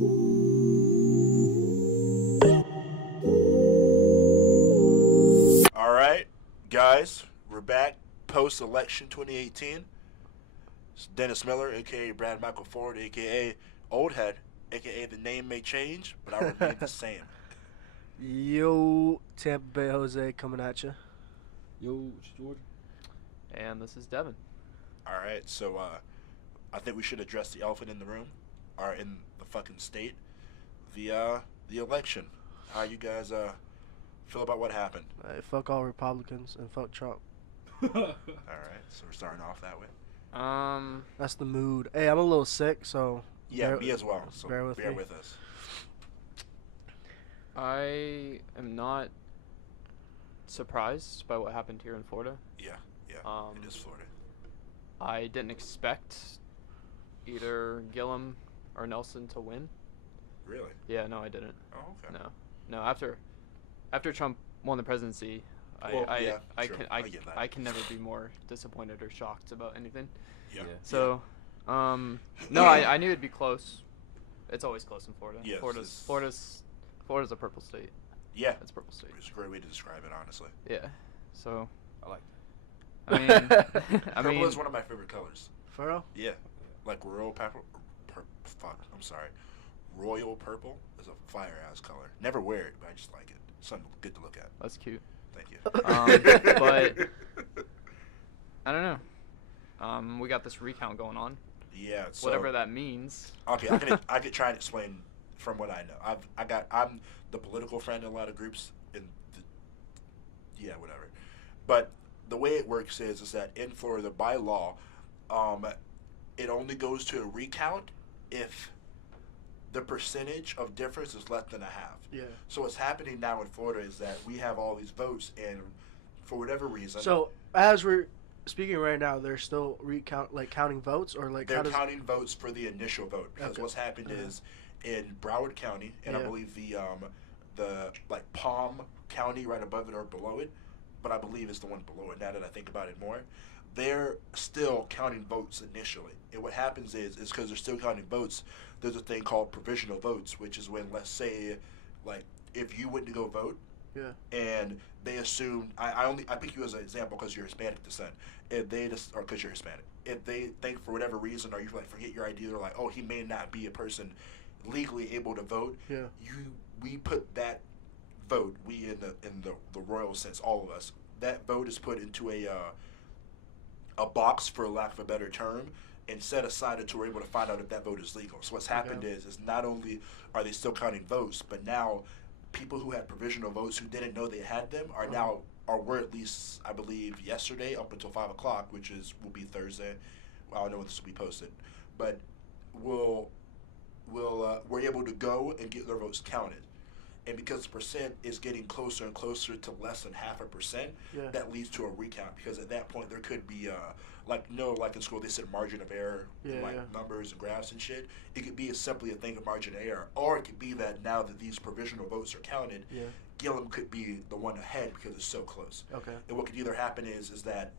All right, guys, we're back post-election 2018. It's Dennis Miller, aka Brad Michael Ford, aka Old Head, aka the name may change, but I remain the same. Yo, Tampa Bay Jose coming at you. Yo, it's George. And this is Devin. All right, so I think we should address the elephant in the room, or in the fucking state, the election. How you guys feel about what happened? Fuck all Republicans and fuck Trump. All right, so we're starting off that way. That's the mood. Hey, I'm a little sick, so Yeah, me as well. So bear with me. us. I am not surprised by what happened here in Florida. Yeah, it is Florida. I didn't expect either Gillum or Nelson to win. Really? Yeah, no, I didn't. Oh, okay. No. After Trump won the presidency, Well, yeah, sure. I get that. I can never be more disappointed or shocked about anything. Yeah. So, no, I knew it'd be close. It's always close in Florida. Yes, Florida's a purple state. Yeah. It's a purple state. It's a great way to describe it, honestly. Yeah. So, I like I mean, Purple is one of my favorite colors. For real? Yeah. Like royal purple. Royal purple is a fire-ass color. Never wear it, but I just like it. Something good to look at. that's cute. Thank you. But I don't know. We got this recount going on. Yeah. So, Whatever that means. Okay, I could try and explain from what I know. I'm the political friend in a lot of groups, whatever. But the way it works is that in Florida, by law, it only goes to a recount if the percentage of difference is less than a half. Yeah. So what's happening now in Florida is that we have all these votes, and for whatever reason, So as we're speaking right now, they're still counting votes, or like they're counting votes for the initial vote. Because Okay. what's happened is in Broward County, and I Yeah. believe the like Palm County right above it or below it, but I believe it's the one below it. Now that I think about it more, they're still counting votes initially. And what happens is because they're still counting votes, there's a thing called provisional votes, which is when, let's say, like if you went to go vote, Yeah. and they assume I pick you as an example because you're Hispanic descent, and they just or because you're Hispanic, if they think for whatever reason or you like forget your ID, they're like, oh, he may not be a person legally able to vote. Yeah. We put that vote, we in the royal sense, all of us, that vote is put into a box, for lack of a better term, and set aside until we're able to find out if that vote is legal. So what's happened is not only are they still counting votes, but now people who had provisional votes who didn't know they had them are now, or were at least, I believe, yesterday up until 5 o'clock, which will be Thursday. Well, I don't know when this will be posted, but we're able to go and get their votes counted. And because the percent is getting closer and closer to less than 0.5%, Yeah. that leads to a recount. Because at that point, there could be, like in school, they said margin of error, numbers and graphs and shit. It could be simply a thing of margin of error. Or it could be that now that these provisional votes are counted, Gillum could be the one ahead because it's so close. Okay. And what could either happen is that,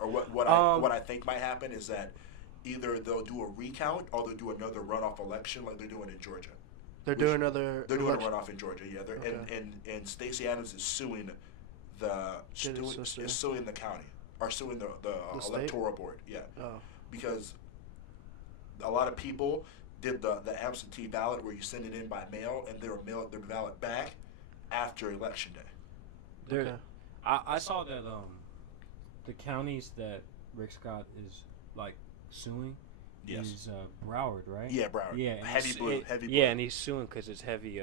or what I think might happen is that either they'll do a recount or they'll do another runoff election like they're doing in Georgia. They're doing another. They're doing election. a runoff in Georgia. Yeah, Okay. and Stacey Adams is suing suing the county or suing the state? electoral board. Yeah, Oh. because a lot of people did the absentee ballot where you send it in by mail and they will mail their ballot back after election day. Okay. I saw that the counties that Rick Scott is like suing Yes. is Broward, right? Yeah, Broward. Yeah, and Heavy it's- blue. Heavy blue. Yeah, and he's suing because it's heavy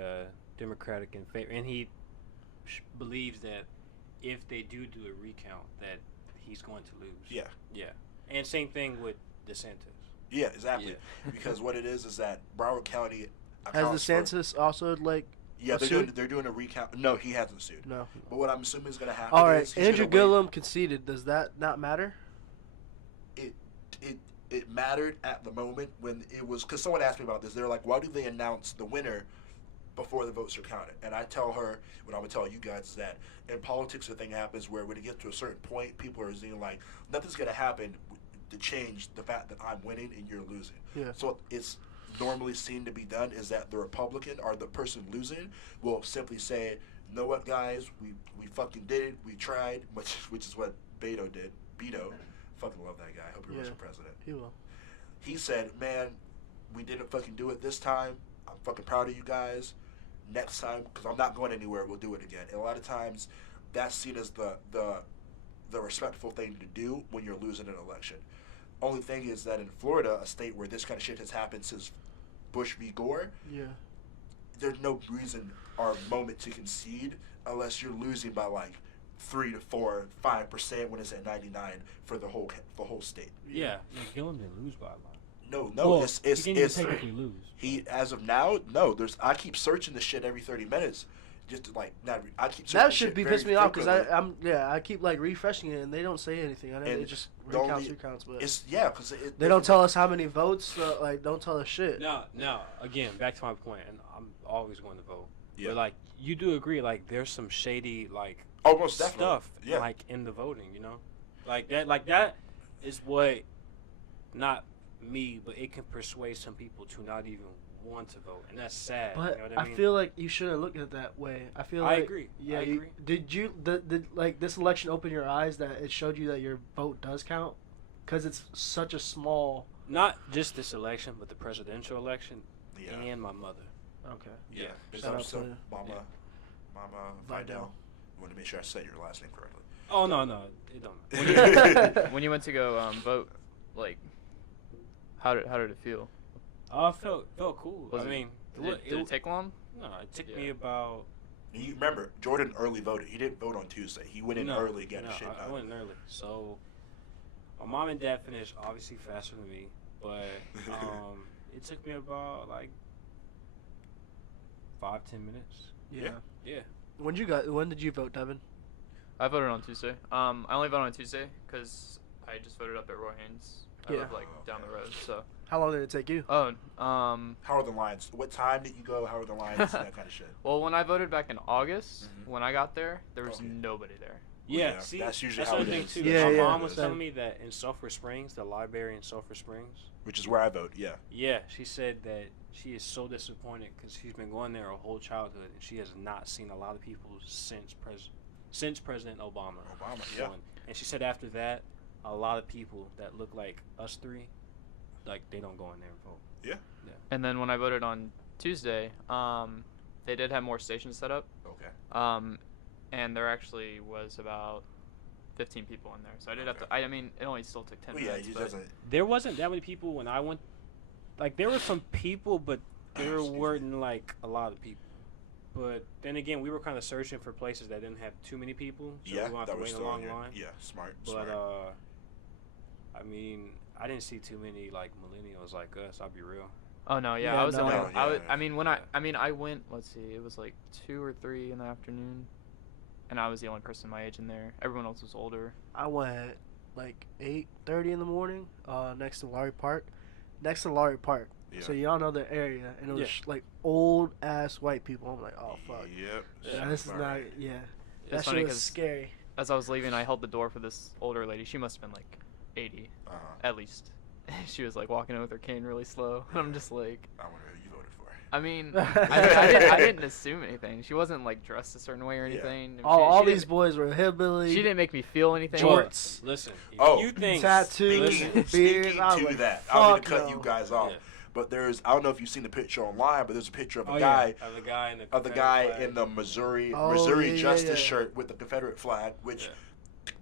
Democratic in favor, and he believes that if they do a recount, that he's going to lose. Yeah. Yeah, and same thing with DeSantis. Yeah, exactly. Because what it is that Broward County Has accounts for- DeSantis also like? Yeah, sued? they're doing a recount. No, he hasn't sued. No. But what I'm assuming is going to happen All right. is he's Andrew gonna wait. Gillum conceded. Does that not matter? It mattered at the moment when it was, because someone asked me about this. They're like, why do they announce the winner before the votes are counted? And I tell her, what I'm going to tell you guys is that in politics, the thing happens where when it gets to a certain point, people are saying like, nothing's going to happen to change the fact that I'm winning and you're losing. Yeah. So it's normally seen to be done is that the Republican or the person losing will simply say, "You know what, guys? We fucking did it. We tried," which is what Beto did. Beto, fucking love that guy. Hope he runs for president. He will. He said, "Man, we didn't fucking do it this time. I'm fucking proud of you guys. Next time, because I'm not going anywhere, we'll do it again." And a lot of times, that's seen as the respectful thing to do when you're losing an election. Only thing is that in Florida, a state where this kind of shit has happened since Bush v. Gore, there's no reason or moment to concede unless you're losing by like 3 to 4, 5% when it's at 99 for the whole state. Yeah, Gillum didn't lose by a lot. No, Well, it's he didn't even technically lose. He, as of now, no. I keep searching this shit every 30 minutes, just to like I keep searching. That should be pissing me off because I keep like refreshing it and they don't say anything. I know they just recounts, but it's because they don't tell us how many votes. Like, don't tell us shit. No. Again, back to my point, and I'm always going to vote. Yeah. But like, you do agree, like, there's some shady like almost stuff, like in the voting, you know, like that is what not me, but it can persuade some people to not even want to vote, and that's sad. But you know what I mean? feel like you shouldn't look at it that way. I feel I like agree. Yeah, I agree. Did you like this election open your eyes that it showed you that your vote does count? Because it's such a small. Not just this election, but the presidential election and my mother. Okay. Yeah. Shout out to Mama Vidal. You want to make sure I said your last name correctly. Oh no, it don't matter. When you went to go vote, like, how did it feel? Felt cool. Did it take long? No, it took me about. You remember, Jordan early voted. He didn't vote on Tuesday. He went in early, getting shit done. I went in early. So, my mom and dad finished obviously faster than me, but it took me about like 5-10 minutes. Yeah. When did you vote, Devin? I voted on Tuesday. I only voted on Tuesday because I just voted up at Roy Haynes. I live like down the road, so. How long did it take you? Oh, how are the lines? What time did you go? How are the lines? That kind of shit. Well, when I voted back in August, when I got there was nobody there. Yeah, see, that's usually how another it thing is. too. My mom was Same. telling me that in Sulphur Springs, the library in Sulphur Springs, which is where I vote. Yeah, she said that she is so disappointed because she's been going there her whole childhood and she has not seen a lot of people since President Obama. Yeah. And she said after that, a lot of people that look like us three, like, they don't go in there and vote. Yeah. And then when I voted on Tuesday, they did have more stations set up. Okay. And there actually was about 15 people in there, so I did have to. I mean, it only still took 10 minutes. Yeah, there wasn't that many people when I went. Like, there were some people, but there weren't like a lot of people. But then again, we were kind of searching for places that didn't have too many people, so we won't have to wait a long line. Yeah, smart. But I mean, I didn't see too many like millennials like us. I'll be real. Oh no, Yeah, I was. no. I went. Let's see, it was like 2 or 3 in the afternoon, and I was the only person my age in there. Everyone else was older. I went like 8:30 in the morning. Next to Laurie Park. Yeah. So y'all know the area, and it was like old ass white people. I'm like, oh fuck. Yep. Yeah, this is not. Yeah. That It's funny shit was 'cause scary. As I was leaving, I held the door for this older lady. She must have been like 80, at least. She was like walking in with her cane really slow, and I'm just like. I wonder who you voted for. I mean, I didn't assume anything. She wasn't like dressed a certain way or anything. Yeah. All these boys were hillbilly. She didn't make me feel anything. Jorts. Listen, Oh, you think tattoos, Speaking beard. to that, I don't mean to cut you guys off. Yeah. But I don't know if you've seen the picture online, but there's a picture of a of the guy in the Missouri yeah, Justice shirt with the Confederate flag, which,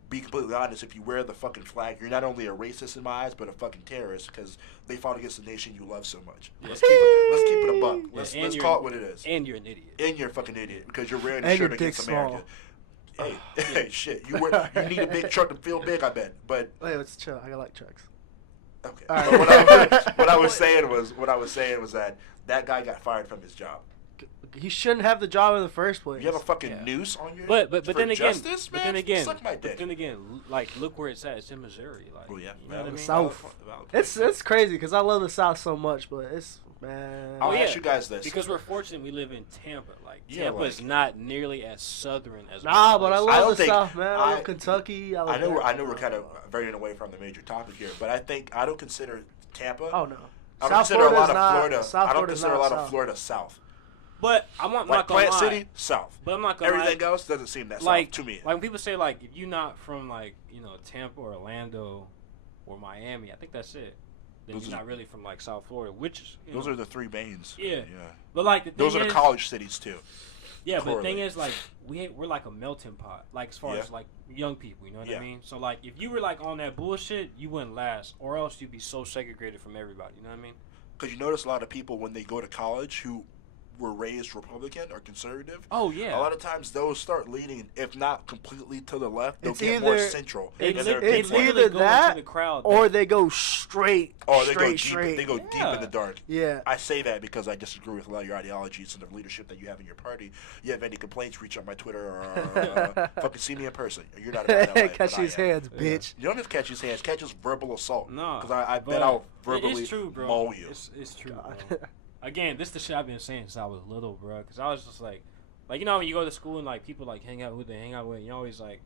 be completely honest, if you wear the fucking flag, you're not only a racist in my eyes, but a fucking terrorist because they fought against the nation you love so much. Let's keep it a buck. Let's call it what it is. And you're an idiot. And you're a fucking idiot because you're wearing a And shirt your against dick's America. Hey, shit. You need a big truck to feel big, I bet. But Wait, let's chill. I like trucks. okay. All right. But what I was saying was that guy got fired from his job. He shouldn't have the job in the first place. You have a fucking noose on your But for then again, justice, but man? then again, Suck my dick. like, look where it's at. It's in Missouri. Like, Oh, yeah. you know what I mean? South. It's crazy because I love the South so much, but it's man. I'll Oh, yeah. ask you guys this. Because we're fortunate we live in Tampa. Like, Yeah, Tampa is not nearly as southern as. Nah, but I I love don't the think- South, man. I I- love Kentucky. I I know love we're kind of veering away from the major topic here, but I don't consider Tampa Oh no. I don't consider a lot of Florida. South I don't Florida's consider a not lot of South. Florida South. But I'm Like not gonna Plant lie. City, South. But I'm not gonna Everything lie. else doesn't seem that Like South to me. Like when people say like if you're not from like Tampa or Orlando or Miami, I think that's it. Then Those you're are- not really from like South Florida, which is, Those are the three mains. Yeah. But like the thing Those are the is- college cities too. Yeah, but the thing correlate. is, like, we're like a melting pot, like, as far Yeah. as, like, young people, you know what Yeah. I mean? So, like, if you were, like, on that bullshit, you wouldn't last, or else you'd be so segregated from everybody, you know what I mean? Because you notice a lot of people when they go to college who were raised Republican or conservative. Oh, yeah. A lot of times those start leaning, if not completely to the left, they'll It's get more either- central. They, in li- their they it's viewpoint. literally either go that into the crowd. or they go straight. Oh, they straight, go straight. deep. They go deep Yeah. in the dark. Yeah. I say that because I disagree with a lot of your ideologies and the leadership that you have in your party. You have any complaints? Reach out my Twitter or fucking see me in person. You're not about that life, Catch but I his am. hands, bitch. You don't have to catch his hands. Catch his verbal assault. No. Because I but bet I'll verbally it is true, bro. maul you. It's true, God. bro. Again, this is the shit I've been saying since I was little, bro. Because I was just like, you know when you go to school and, like, people, like, hang out with, and you're always, like,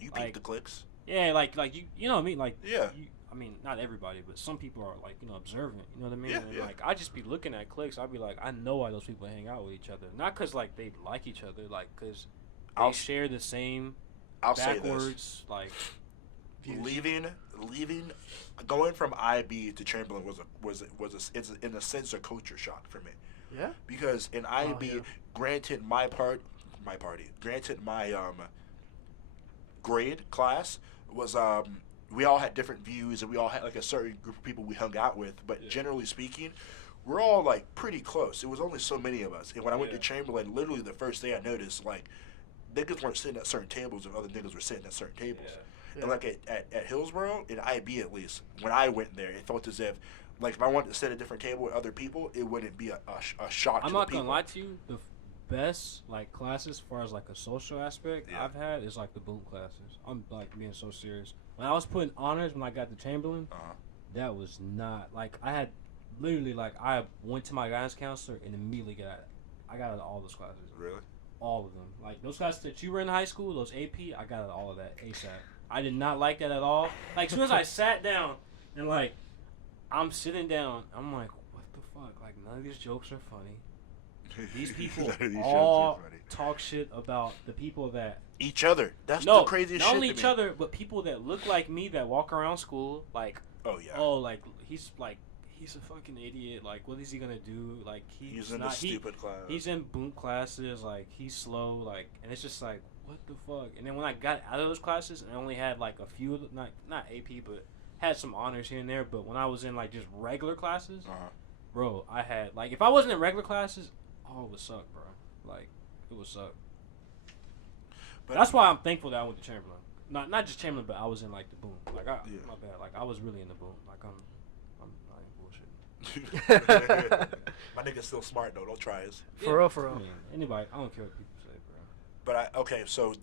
You like- peep the clicks. yeah, like you know what I mean? Like, Yeah. I mean, not everybody, but some people are, like, observant. You know what I mean? Yeah, and, yeah. like, I just be looking at clicks. I'd be like, I know why those people hang out with each other. Not because, like, they like each other. Like, because they I'll- share the same I'll say this. backwards, like, Leaving, going from IB to Chamberlain was it's in a sense a culture shock for me. Yeah. Because in IB, yeah. granted my grade class was we all had different views and we all had like a certain group of people we hung out with, but generally speaking, we're all like pretty close. It was only so many of us, and when I went to Chamberlain, literally the first day I noticed like niggas weren't sitting at certain tables and other niggas were sitting at certain tables. Yeah. And like at Hillsborough, in IB at least, when I went there, it felt as if like if I wanted to sit at a different table with other people, it wouldn't be a shock I'm to not the people. gonna lie to you. The best like classes, as far as like a social aspect Yeah. I've had is like the boom classes. I'm like being so serious. When I was putting honors, when I got to Chamberlain, that was not like I had literally like I went to my guidance counselor and immediately I got out of all those classes. Really? All of them. Like those classes that you were in high school, those AP, I got out of all of that ASAP. I did not like that at all. Like as soon as I sat down and like I'm sitting down, I'm like, what the fuck? Like none of these jokes are funny. These people None of these all jokes are funny. talk shit about the people that Each other. That's no, the craziest not shit only to each me. other, but people that look like me that walk around school. Like, Oh yeah. oh, like he's a fucking idiot. Like, what is he gonna do? Like, He's in not, a stupid class. He's in boom classes. Like, he's slow. Like, and it's just like, what the fuck? And then when I got out of those classes, and I only had like a few, not AP, but had some honors here and there. But when I was in like just regular classes, bro, I had like if I wasn't in regular classes, oh, it would suck, bro. Like, it would suck. But that's why I'm thankful that I went to Chamberlain. Not just Chamberlain, but I was in like the boom. Like, my bad. Like, I was really in the boom. Like, I ain't bullshitting. My nigga's still smart though. Don't try his. For real. I mean, anybody, I don't care what people say, bro. But so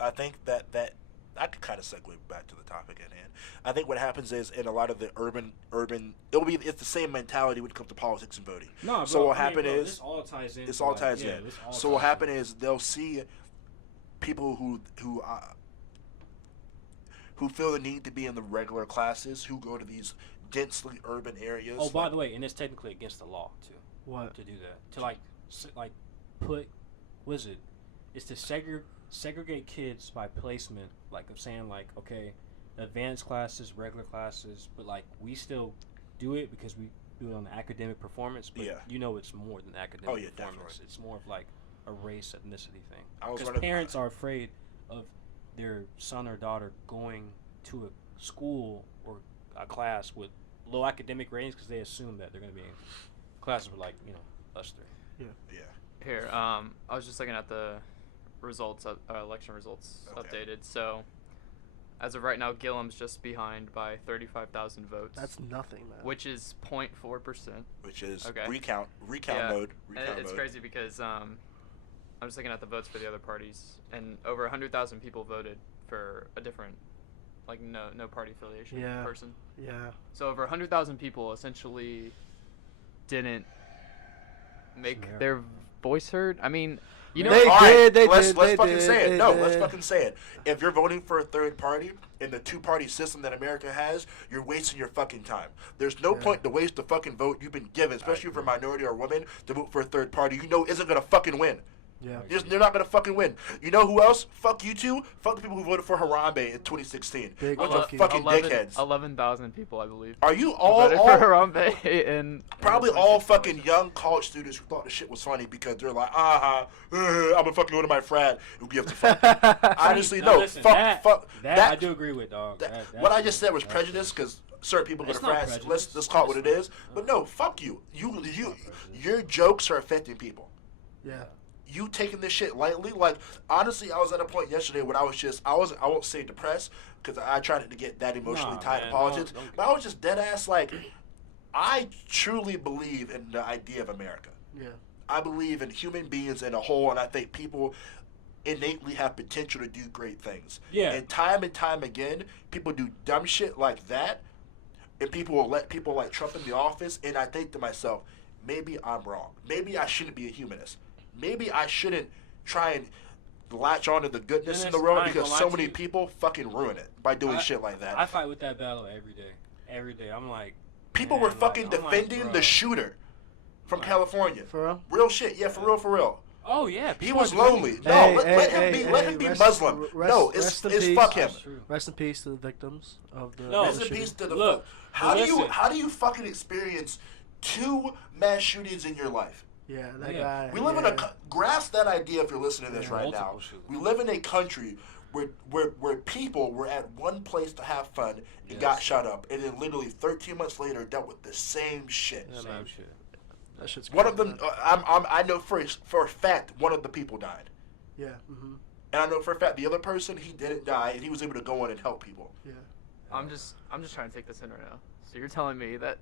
I think that I could kind of segue back to the topic at hand. I think what happens is in a lot of the urban, it's the same mentality when it comes to politics and voting. No, bro, So what happened is this all ties in. it's all ties in. this all So ties what happened in. is they'll see people who feel the need to be in the regular classes, who go to these densely urban areas. Oh, by the way, and it's technically against the law too. What? To do that? To like put, what is it? It's to segregate kids by placement. Like I'm saying, like okay, advanced classes, regular classes, but like we still do it because we do it on academic performance. But Yeah. you know, it's more than academic Oh, yeah, performance. definitely. It's more of like a race ethnicity thing. I was Because one of the- parents are afraid of their son or daughter going to a school or a class with low academic ratings because they assume that they're going to be in classes with like us three. Yeah. Here, I was just looking at the results, election results Okay. updated. So, as of right now, Gillum's just behind by 35,000 votes. That's nothing, man. which is 0.4%. Which is Okay. recount Yeah. mode. And Recount it's mode. crazy because I'm just looking at the votes for the other parties, and over 100,000 people voted for a different, like no party affiliation Yeah. person. Yeah. So over 100,000 people essentially didn't make America. their voice heard. I mean, You know, let's fucking say it. Let's fucking say it. If you're voting for a third party in the two-party system that America has, you're wasting your fucking time. There's no point to waste the fucking vote you've been given, especially for a minority or a woman, to vote for a third party you know isn't gonna fucking win. Yeah. They're not going to fucking win. You know who else? Fuck you too. Fuck the people who voted for Harambe in 2016. Bunch of fucking dickheads. 11,000 people, I believe. Are you all voted for Harambe and probably all fucking young college students who thought the shit was funny because they're like, I'm gonna fucking go to my frat. Who gives a fuck? Honestly, no. Listen, fuck. That I do agree with, dog. What I just said was prejudice because certain people go to frats. Let's call it what it is. But no, fuck you. Your jokes are affecting people. Yeah. You taking this shit lightly? Like, honestly, I was at a point yesterday when I won't say depressed, because I tried not to get that emotionally tied to politics, but I was just dead ass like, I truly believe in the idea of America. Yeah. I believe in human beings in a whole, and I think people innately have potential to do great things. Yeah. And time again, people do dumb shit like that, and people will let people like Trump in the office, and I think to myself, maybe I'm wrong. Maybe I shouldn't be a humanist. Maybe I shouldn't try and latch on to the goodness in the world because so many people fucking ruin it by doing shit like that. I fight with that battle every day. Every day. I'm like... People were fucking defending the shooter from California. For real? Real shit. Yeah, for real. Oh, yeah. He was lonely. No, let him be Muslim. No, it's fuck him. Rest in peace to the victims of the... Rest in peace to the... Look, how do you fucking experience 2 mass shootings in your life? Yeah, that guy. We live in a grasp that idea if you're listening to this right now. We live in a country where people were at one place to have fun and got shot up, and then literally 13 months later dealt with the same shit. Yeah, same shit. That shit's one of them. I know for a fact one of the people died. Yeah. Mm-hmm. And I know for a fact the other person, he didn't die, and he was able to go in and help people. Yeah. I'm just trying to take this in right now. So you're telling me that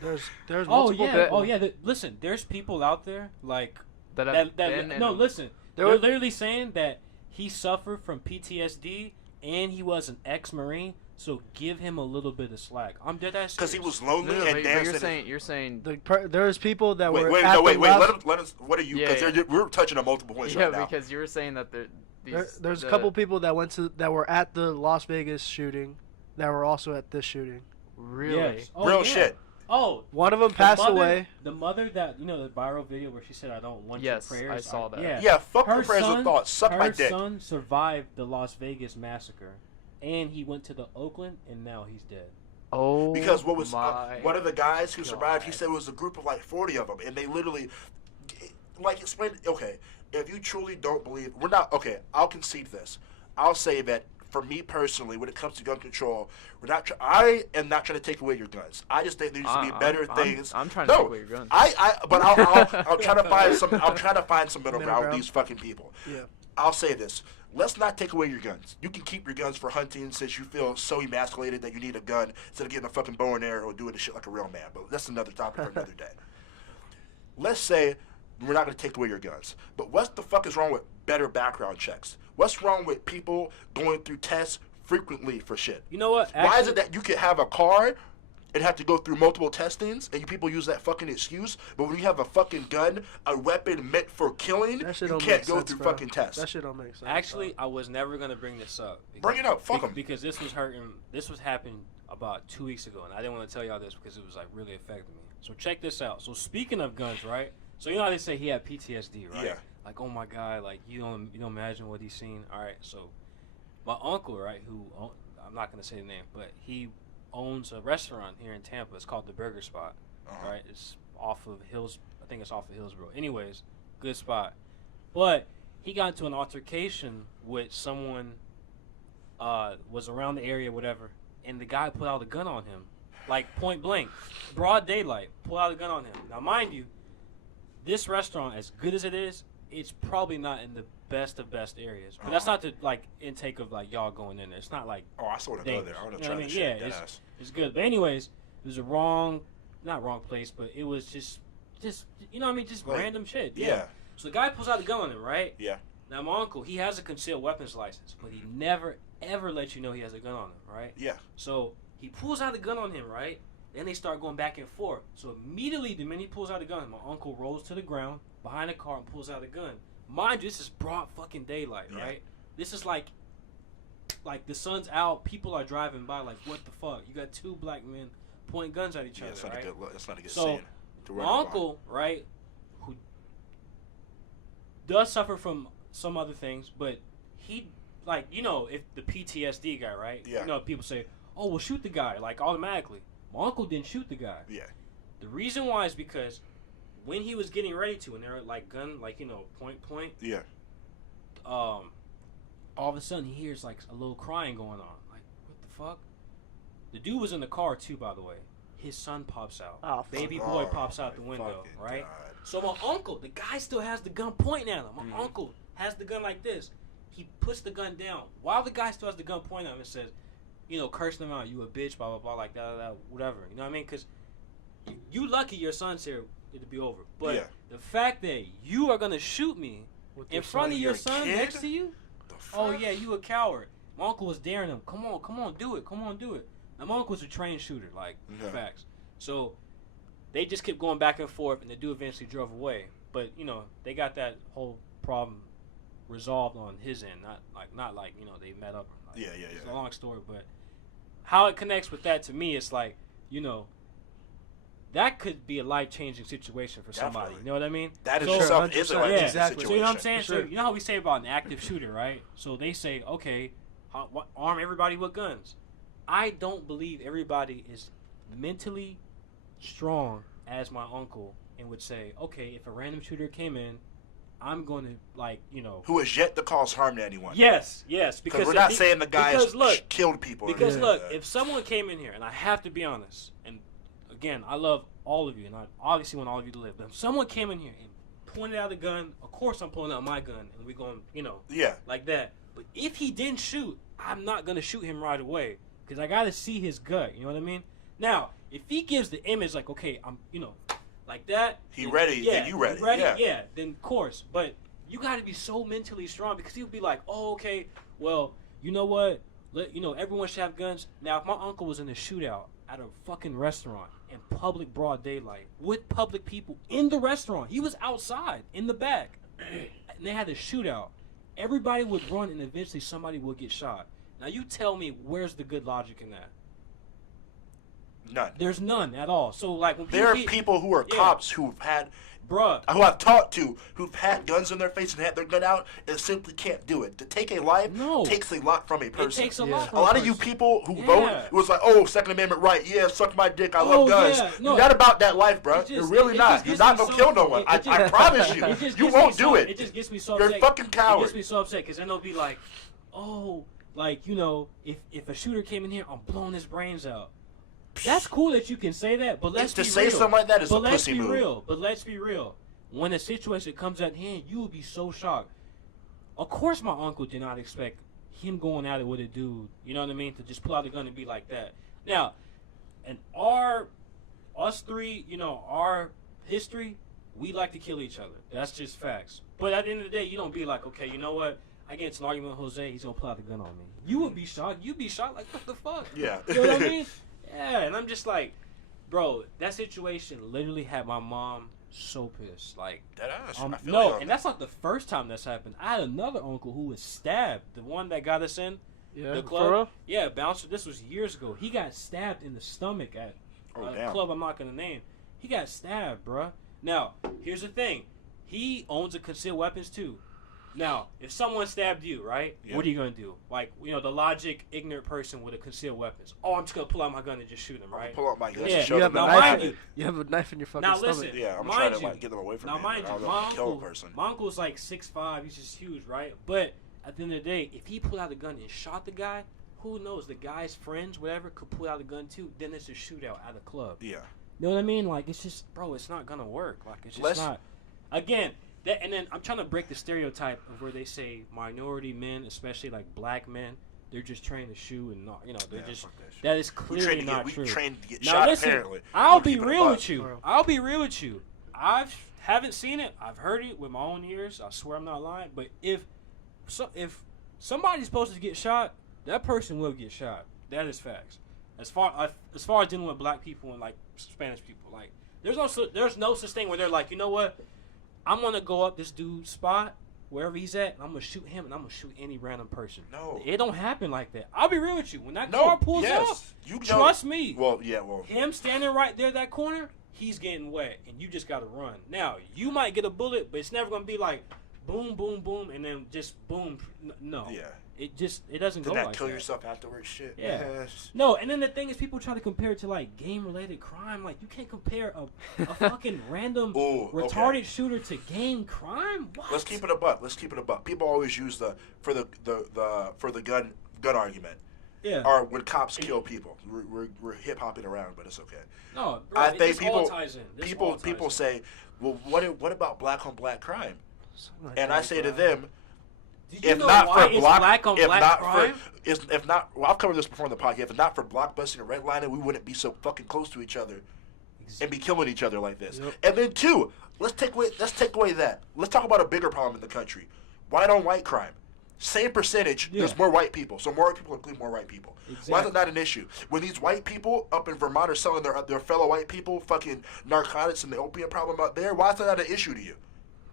there's multiple listen, there's people out there like that listen. They're literally saying that he suffered from PTSD and he was an ex-Marine, so give him a little bit of slack. I'm dead ass. Because he was lonely and dancing. You're saying there's people that were. Wait. Let us. What are you? Because we're touching on multiple points right now. Yeah, because you were saying that there's a couple people that were at the Las Vegas shooting that were also at this shooting. Really? Yes. Real shit. Oh, one of them passed away. The mother that the viral video where she said, "I don't want your prayers." I saw that. Yeah, fuck your prayers and thoughts. Suck my dick. Her son survived the Las Vegas massacre, and he went to the Oakland, and now he's dead. Oh, because what was one of the guys who survived? He said it was a group of like 40 of them, and they literally explain. Okay, if you truly don't believe, we're not okay. I'll concede this. I'll say that. For me personally, when it comes to gun control, I am not trying to take away your guns. I just think there needs to be better things. I'm trying to take away your guns. But I'll try to find some. I'll try to find some middle ground with these fucking people. Yeah. I'll say this. Let's not take away your guns. You can keep your guns for hunting since you feel so emasculated that you need a gun instead of getting a fucking bow and arrow or doing the shit like a real man. But that's another topic for another day. Let's say we're not going to take away your guns. But what the fuck is wrong with better background checks? What's wrong with people going through tests frequently for shit? You know what? Why is it that you could have a car and have to go through multiple testings and people use that fucking excuse, but when you have a fucking gun, a weapon meant for killing, you can't go through fucking tests? That shit don't make sense. Actually, I was never going to bring this up. Bring it up. Fuck them. Because this was happening about 2 weeks ago, and I didn't want to tell y'all this because it was like really affecting me. So check this out. So speaking of guns, right? So you know how they say he had PTSD, right? Yeah. Like, oh my God, like you don't imagine what he's seen. All right, so my uncle, right, I'm not gonna say the name, but he owns a restaurant here in Tampa. It's called the Burger Spot, right? It's off of Hills. I think it's off of Hillsborough. Anyways, good spot. But he got into an altercation with someone. Was around the area, whatever, and the guy pulled out a gun on him, like point blank, broad daylight. Pulled out a gun on him. Now, mind you, this restaurant, as good as it is, it's probably not in the best of best areas. But that's not the intake of y'all going in there. It's not like I still want to go there. I want to try that shit. Yeah, it's good. But anyways, it was not wrong place, but it was just random shit. Yeah. So the guy pulls out the gun on him, right? Yeah. Now my uncle, he has a concealed weapons license, but he never ever lets you know he has a gun on him, right? Yeah. So he pulls out the gun on him, right? Then they start going back and forth. So immediately, the minute he pulls out a gun, my uncle rolls to the ground behind the car and pulls out a gun. mind you, this is broad fucking daylight, right? This is like the sun's out, people are driving by, like, what the fuck? You got two black men pointing guns at each other, right? That's not a good so, scene. My uncle, right, who does suffer from some other things, but he, like, you know, if the PTSD guy, right? Yeah. You know, people say, oh, well, shoot the guy, like, automatically. My uncle didn't shoot the guy. Yeah. The reason why is because when he was getting ready to, and they're like gun, like, you know, point. Yeah. All of a sudden he hears like a little crying going on. Like, what the fuck? The dude was in the car too, by the way. His son pops out. Oh, baby boy pops out the window, right? God. So my uncle, the guy still has the gun pointing at him. My uncle has the gun like this. He puts the gun down while the guy still has the gun pointing at him and says, you know, cursing him out, you a bitch, blah blah blah, like that, whatever. You know what I mean? Because you lucky your son's here. It'll be over. But the fact that you are gonna shoot me in front of your son next to you, oh yeah, you a coward. My uncle was daring him. Come on, do it. Now, my uncle was a trained shooter, like facts. So they just kept going back and forth, and the dude eventually drove away. But you know, they got that whole problem resolved on his end, not like you know they met up. Like, It's a long story, but how it connects with that to me, it's like, you know, that could be a life-changing situation for somebody. You know what I mean? That is itself is a life-changing situation. So you know what I'm saying? Sure. So you know how we say about an active shooter, right? So they say, okay, arm everybody with guns. I don't believe everybody is mentally strong as my uncle and would say, okay, if a random shooter came in, I'm going to, like, you know... Who has yet to cause harm to anyone. Yes. Because we're not saying the guy killed people. Because, look, if someone came in here, and I have to be honest, and, again, I love all of you, and I obviously want all of you to live, but if someone came in here and pointed out a gun, of course I'm pulling out my gun, and we're going, you know, like that. But if he didn't shoot, I'm not going to shoot him right away, because I got to see his gut, you know what I mean? Now, if he gives the image, like, okay, I'm, you know... like that. He ready, then you ready. Yeah, then of course. But you got to be so mentally strong because he'll be like, oh, okay, well, you know what? You know, everyone should have guns. Now, if my uncle was in a shootout at a fucking restaurant in public broad daylight with public people in the restaurant, he was outside in the back, and they had a shootout, everybody would run and eventually somebody would get shot. Now, you tell me where's the good logic in that? None. There's none at all. So like when there are people who are cops who've had, who I've talked to, who've had guns in their face and had their gun out and simply can't do it. To take a life takes a lot from a person. It takes a lot. A lot of you people who vote, it was like, oh, Second Amendment right, suck my dick, I love guns. Yeah. No. You're not about that life, bro. You're really not. You're not gonna kill no one. I promise you. You won't do it. It just gets me so upset. You're a fucking coward. It gets me so upset because then they'll be like, oh, like, you know, if a shooter came in here, I'm blowing his brains out. That's cool that you can say that, but let's be real. To say something like that is a pussy move. But let's be real. When a situation comes at hand, you will be so shocked. Of course my uncle did not expect him going at it with a dude, you know what I mean, to just pull out a gun and be like that. Now, in us three, you know, our history, we like to kill each other. That's just facts. But at the end of the day, you don't be like, okay, you know what? I get into an argument with Jose, he's going to pull out the gun on me. You would be shocked. You'd be shocked like, what the fuck? Yeah. You know what I mean? Yeah, and I'm just like, bro, that situation literally had my mom so pissed. Like, and that's not the first time that's happened. I had another uncle who was stabbed. The one that got us in the club. Yeah, bouncer. This was years ago. He got stabbed in the stomach at a club I'm not gonna name. He got stabbed, bruh. Now, here's the thing. He owns a concealed weapons too. Now, if someone stabbed you, right, what are you going to do? Like, you know, the logic, ignorant person with a concealed weapons. Oh, I'm just going to pull out my gun and just shoot him, right? Pull out my gun and shoot him. You have a knife in your fucking stomach. Now, listen. Yeah, I'm trying to like, get them away from me. Now, mind you, my uncle's like 6'5". He's just huge, right? But at the end of the day, if he pulled out a gun and shot the guy, who knows? The guy's friends, whatever, could pull out a gun too. Then it's a shootout at a club. Yeah. You know what I mean? Like, it's just, bro, it's not going to work. Like, it's just not. Again... and then I'm trying to break the stereotype of where they say minority men, especially like black men, they're just trained to shoot and not, you know, they're just that is clearly not true. We trained to get now shot, listen, apparently. I'll be real with you. I haven't seen it. I've heard it with my own ears. I swear I'm not lying. But if somebody's supposed to get shot, that person will get shot. That is facts. As far as dealing with black people and like Spanish people, like there's no such thing where they're like, you know what? I'm going to go up this dude's spot wherever he's at, and I'm gonna shoot him, and I'm gonna shoot any random person. No, it don't happen like that. I'll be real with you. When that car pulls up, you trust me. Well, him standing right there, that corner, he's getting wet, and you just gotta run. Now you might get a bullet, but it's never gonna be like boom, boom, boom, and then just boom. No. Yeah. It doesn't go like that. Kill yourself afterwards, shit. Yeah. Yes. No, and then the thing is, people try to compare it to like game-related crime. Like you can't compare a fucking random retarded shooter to game crime. What? Let's keep it a buck. People always use for the gun argument. Yeah. Or when cops kill people. We're hip hopping around, but it's okay. No, bro, I think people say, well, what about black on black crime? Like and I say to them, did you know why it's black on black crime? I've covered this before in the podcast. If not for blockbusting and redlining, we wouldn't be so fucking close to each other and be killing each other like this. Yep. And then two, let's take away that. Let's talk about a bigger problem in the country: white on white crime. Same percentage. Yeah. There's more white people, so more white people include more white people. Exactly. Why is it not an issue? When these white people up in Vermont are selling their fellow white people fucking narcotics and the opium problem out there, why is that not an issue to you?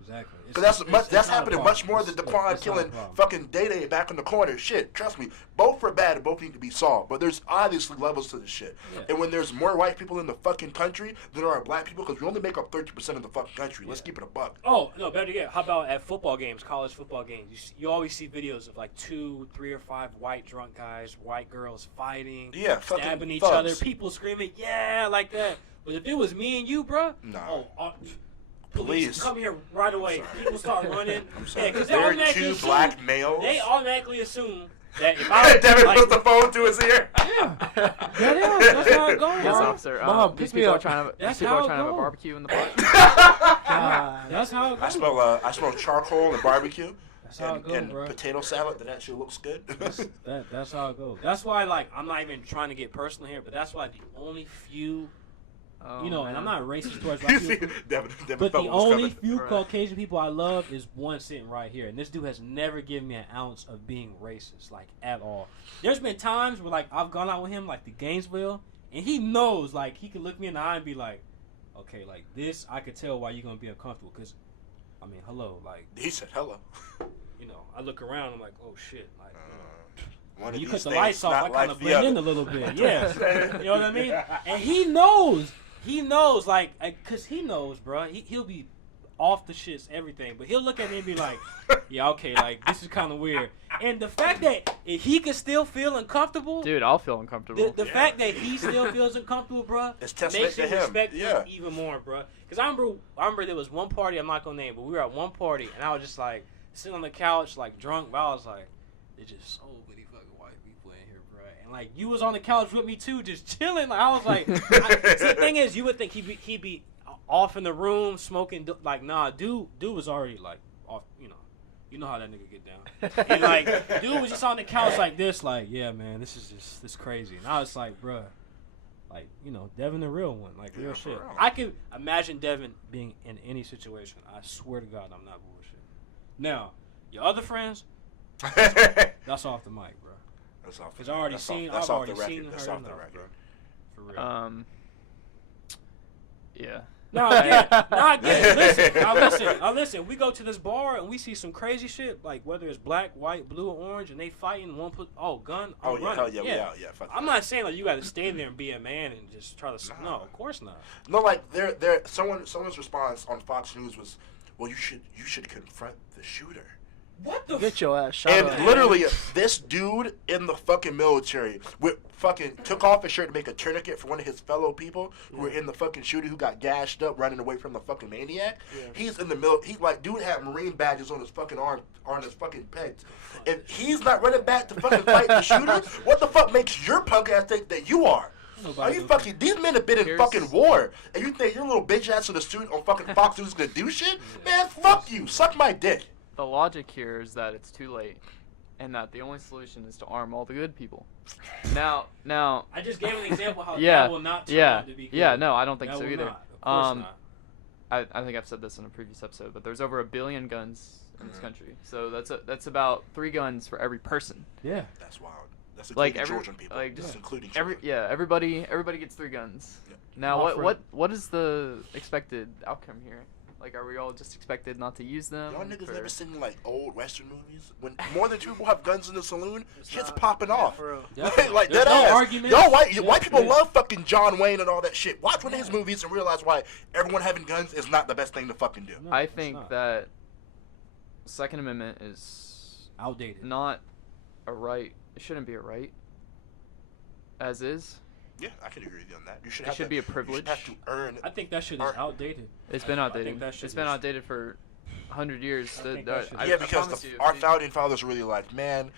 Exactly. Because that's happening much more than Daquan killing fucking Day back in the corner. Shit, trust me, both are bad and both need to be solved. But there's obviously levels to this shit. Yeah. And when there's more white people in the fucking country than there are black people, because we only make up 30% of the fucking country. Let's keep it a buck. Oh no, better yet, how about at football games, college football games? You always see videos of like 2, 3, or 5 white drunk guys, white girls fighting, stabbing each other, people screaming, yeah, like that. But if it was me and you, bro, police, come here right away. People start running. I'm sorry. Yeah, there are two black males. They automatically assume that if I Devin puts the phone to his ear. Yeah, that's how it goes. Yes, officer. Mom, these people are trying to have a barbecue in the park. That's how it goes. I smell charcoal and barbecue. That's how it goes, and bro. potato salad. That actually looks good. That's how it goes. That's why, like, I'm not even trying to get personal here, but that's why the only few. And I'm not racist towards black people, but the only few Caucasian people I love is one sitting right here. And this dude has never given me an ounce of being racist, like, at all. There's been times where, like, I've gone out with him, like, to Gainesville, and he knows, like, he can look me in the eye and be like, okay, like, this, I could tell why you're going to be uncomfortable. Because, I mean, hello, like. He said hello. I look around, I'm like, oh, shit, like, when you cut the lights off, I kind of blend in a little bit. Yeah. You know what I mean? And he knows, like, because he knows, bro. He'll be off the shits, everything. But he'll look at me and be like, yeah, okay, like, this is kind of weird. And the fact that if he can still feel uncomfortable. Dude, I'll feel uncomfortable. The fact that he still feels uncomfortable, bro, makes me respect him even more, bro. Because I remember there was one party, I'm not going to name, but we were at one party, and I was just, like, sitting on the couch, like, drunk. But I was like, there's just so many fucking white people in here, bro. And, like, you was on the couch with me, too, just chilling. Like, I was like, see, the thing is, you would think he'd be off in the room smoking. Like, nah, dude was already, like, off, You know how that nigga get down. And, like, dude was just on the couch like this, like, yeah, man, this crazy. And I was like, bruh, like, Devin the real one, like, real shit. I can imagine Devin being in any situation. I swear to God, I'm not bullshit. Now, your other friends, that's off the mic, bro. That's off. Because I've already seen her enough, bro. For real. Yeah. No, I get it. Listen. We go to this bar and we see some crazy shit, like whether it's black, white, blue, or orange, and they fighting. One put gun. Oh yeah, hell yeah. I'm not saying like you got to stay there and be a man and just try to. No, of course not. No, like someone's response on Fox News was, well, you should confront the shooter. What the? Get your ass shot. And literally, this dude in the fucking military took off his shirt to make a tourniquet for one of his fellow people who were in the fucking shooting, who got gashed up running away from the fucking maniac. Yeah. He's in the middle. Dude had Marine badges on his fucking arm, on his fucking pegs. If he's not running back to fucking fight the shooter, what the fuck makes your punk ass think that you are? Are you fucking? These men have been in fucking war, and you think your little bitch ass of the student on fucking Fox News is gonna do shit? Man, fuck you. Suck my dick. The logic here is that it's too late, and that the only solution is to arm all the good people. Now. I just gave an example how that will not turn out to be good. Yeah, no, I don't think so either. Not. Of course not. I think I've said this in a previous episode, but there's over 1 billion guns in this country. So that's about 3 guns for every person. Yeah, that's wild. That's including like children, people. Like just including children. Everybody gets 3 guns. Yeah. Now, what is the expected outcome here? Like, are we all just expected not to use them? Y'all niggas never seen like old Western movies when more than two people have guns in the saloon, shit's popping off. Like There's that no ass. arguments. Y'all white people love fucking John Wayne and all that shit. Watch one of his movies and realize why everyone having guns is not the best thing to fucking do. No, I think that Second Amendment is outdated. Not a right. It shouldn't be a right. As is. Yeah, I can agree with you on that. It should be a privilege. You should have to earn. I think that shit is outdated. It's been outdated. It's been outdated for 100 years. Yeah, because our founding fathers were really like, man,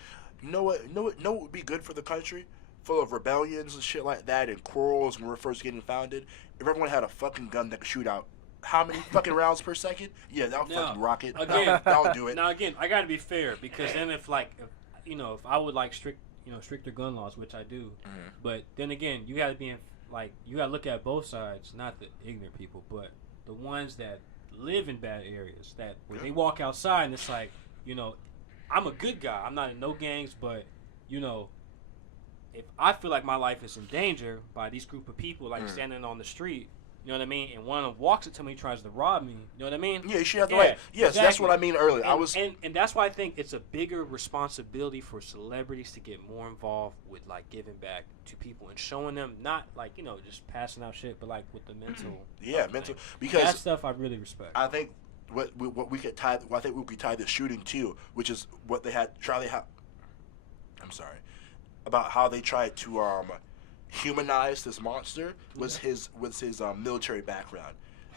you know what would be good for the country? Full of rebellions and shit like that and quarrels when we were first getting founded. If everyone had a fucking gun that could shoot out how many fucking rounds per second? Yeah, that'll fucking rock it. Again, that'll do it. Now again, I gotta be fair because then if I would like stricter gun laws, which I do, but then again, you gotta be you gotta look at both sides, not the ignorant people, but the ones that live in bad areas that when they walk outside and it's like, I'm a good guy. I'm not in no gangs, but if I feel like my life is in danger by these group of people standing on the street, you know what I mean, and one of them walks up to me, tries to rob me, you know what I mean? Yeah, you should have the right. Yes, exactly. That's what I mean earlier. And that's why I think it's a bigger responsibility for celebrities to get more involved with giving back to people and showing them not just passing out shit, but with the mental. Yeah, mental because that stuff I really respect. I think what we could tie. I think we could tie the shooting to, which is what they had. I'm sorry, about how they tried to humanize this monster was his military background,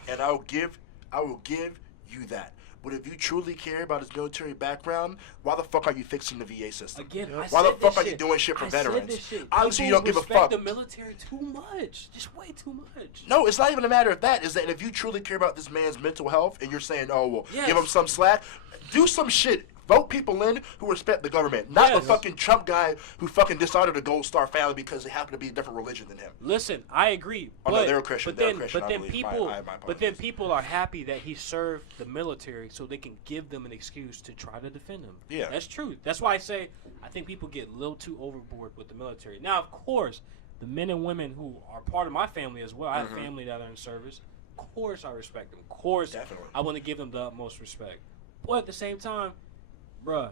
and I will give you that. But if you truly care about his military background, why the fuck are you fixing the VA system? Again, why the fuck are you doing shit for veterans? Obviously, you don't give a fuck. The military too much, just way too much. No, it's not even a matter of that. Is that if you truly care about this man's mental health, and you're saying, oh well, give him some slack, do some shit. Vote people in who respect the government, not the fucking Trump guy who fucking dishonored the Gold Star family because they happen to be a different religion than him. Listen, I agree. Oh no, they're a Christian. But then people are happy that he served the military, so they can give them an excuse to try to defend him. Yeah, that's true. That's why I say I think people get a little too overboard with the military. Now, of course, the men and women who are part of my family as well. I have family that are in service. Of course, I respect them. Of course, definitely. I want to give them the utmost respect. But at the same time, bruh,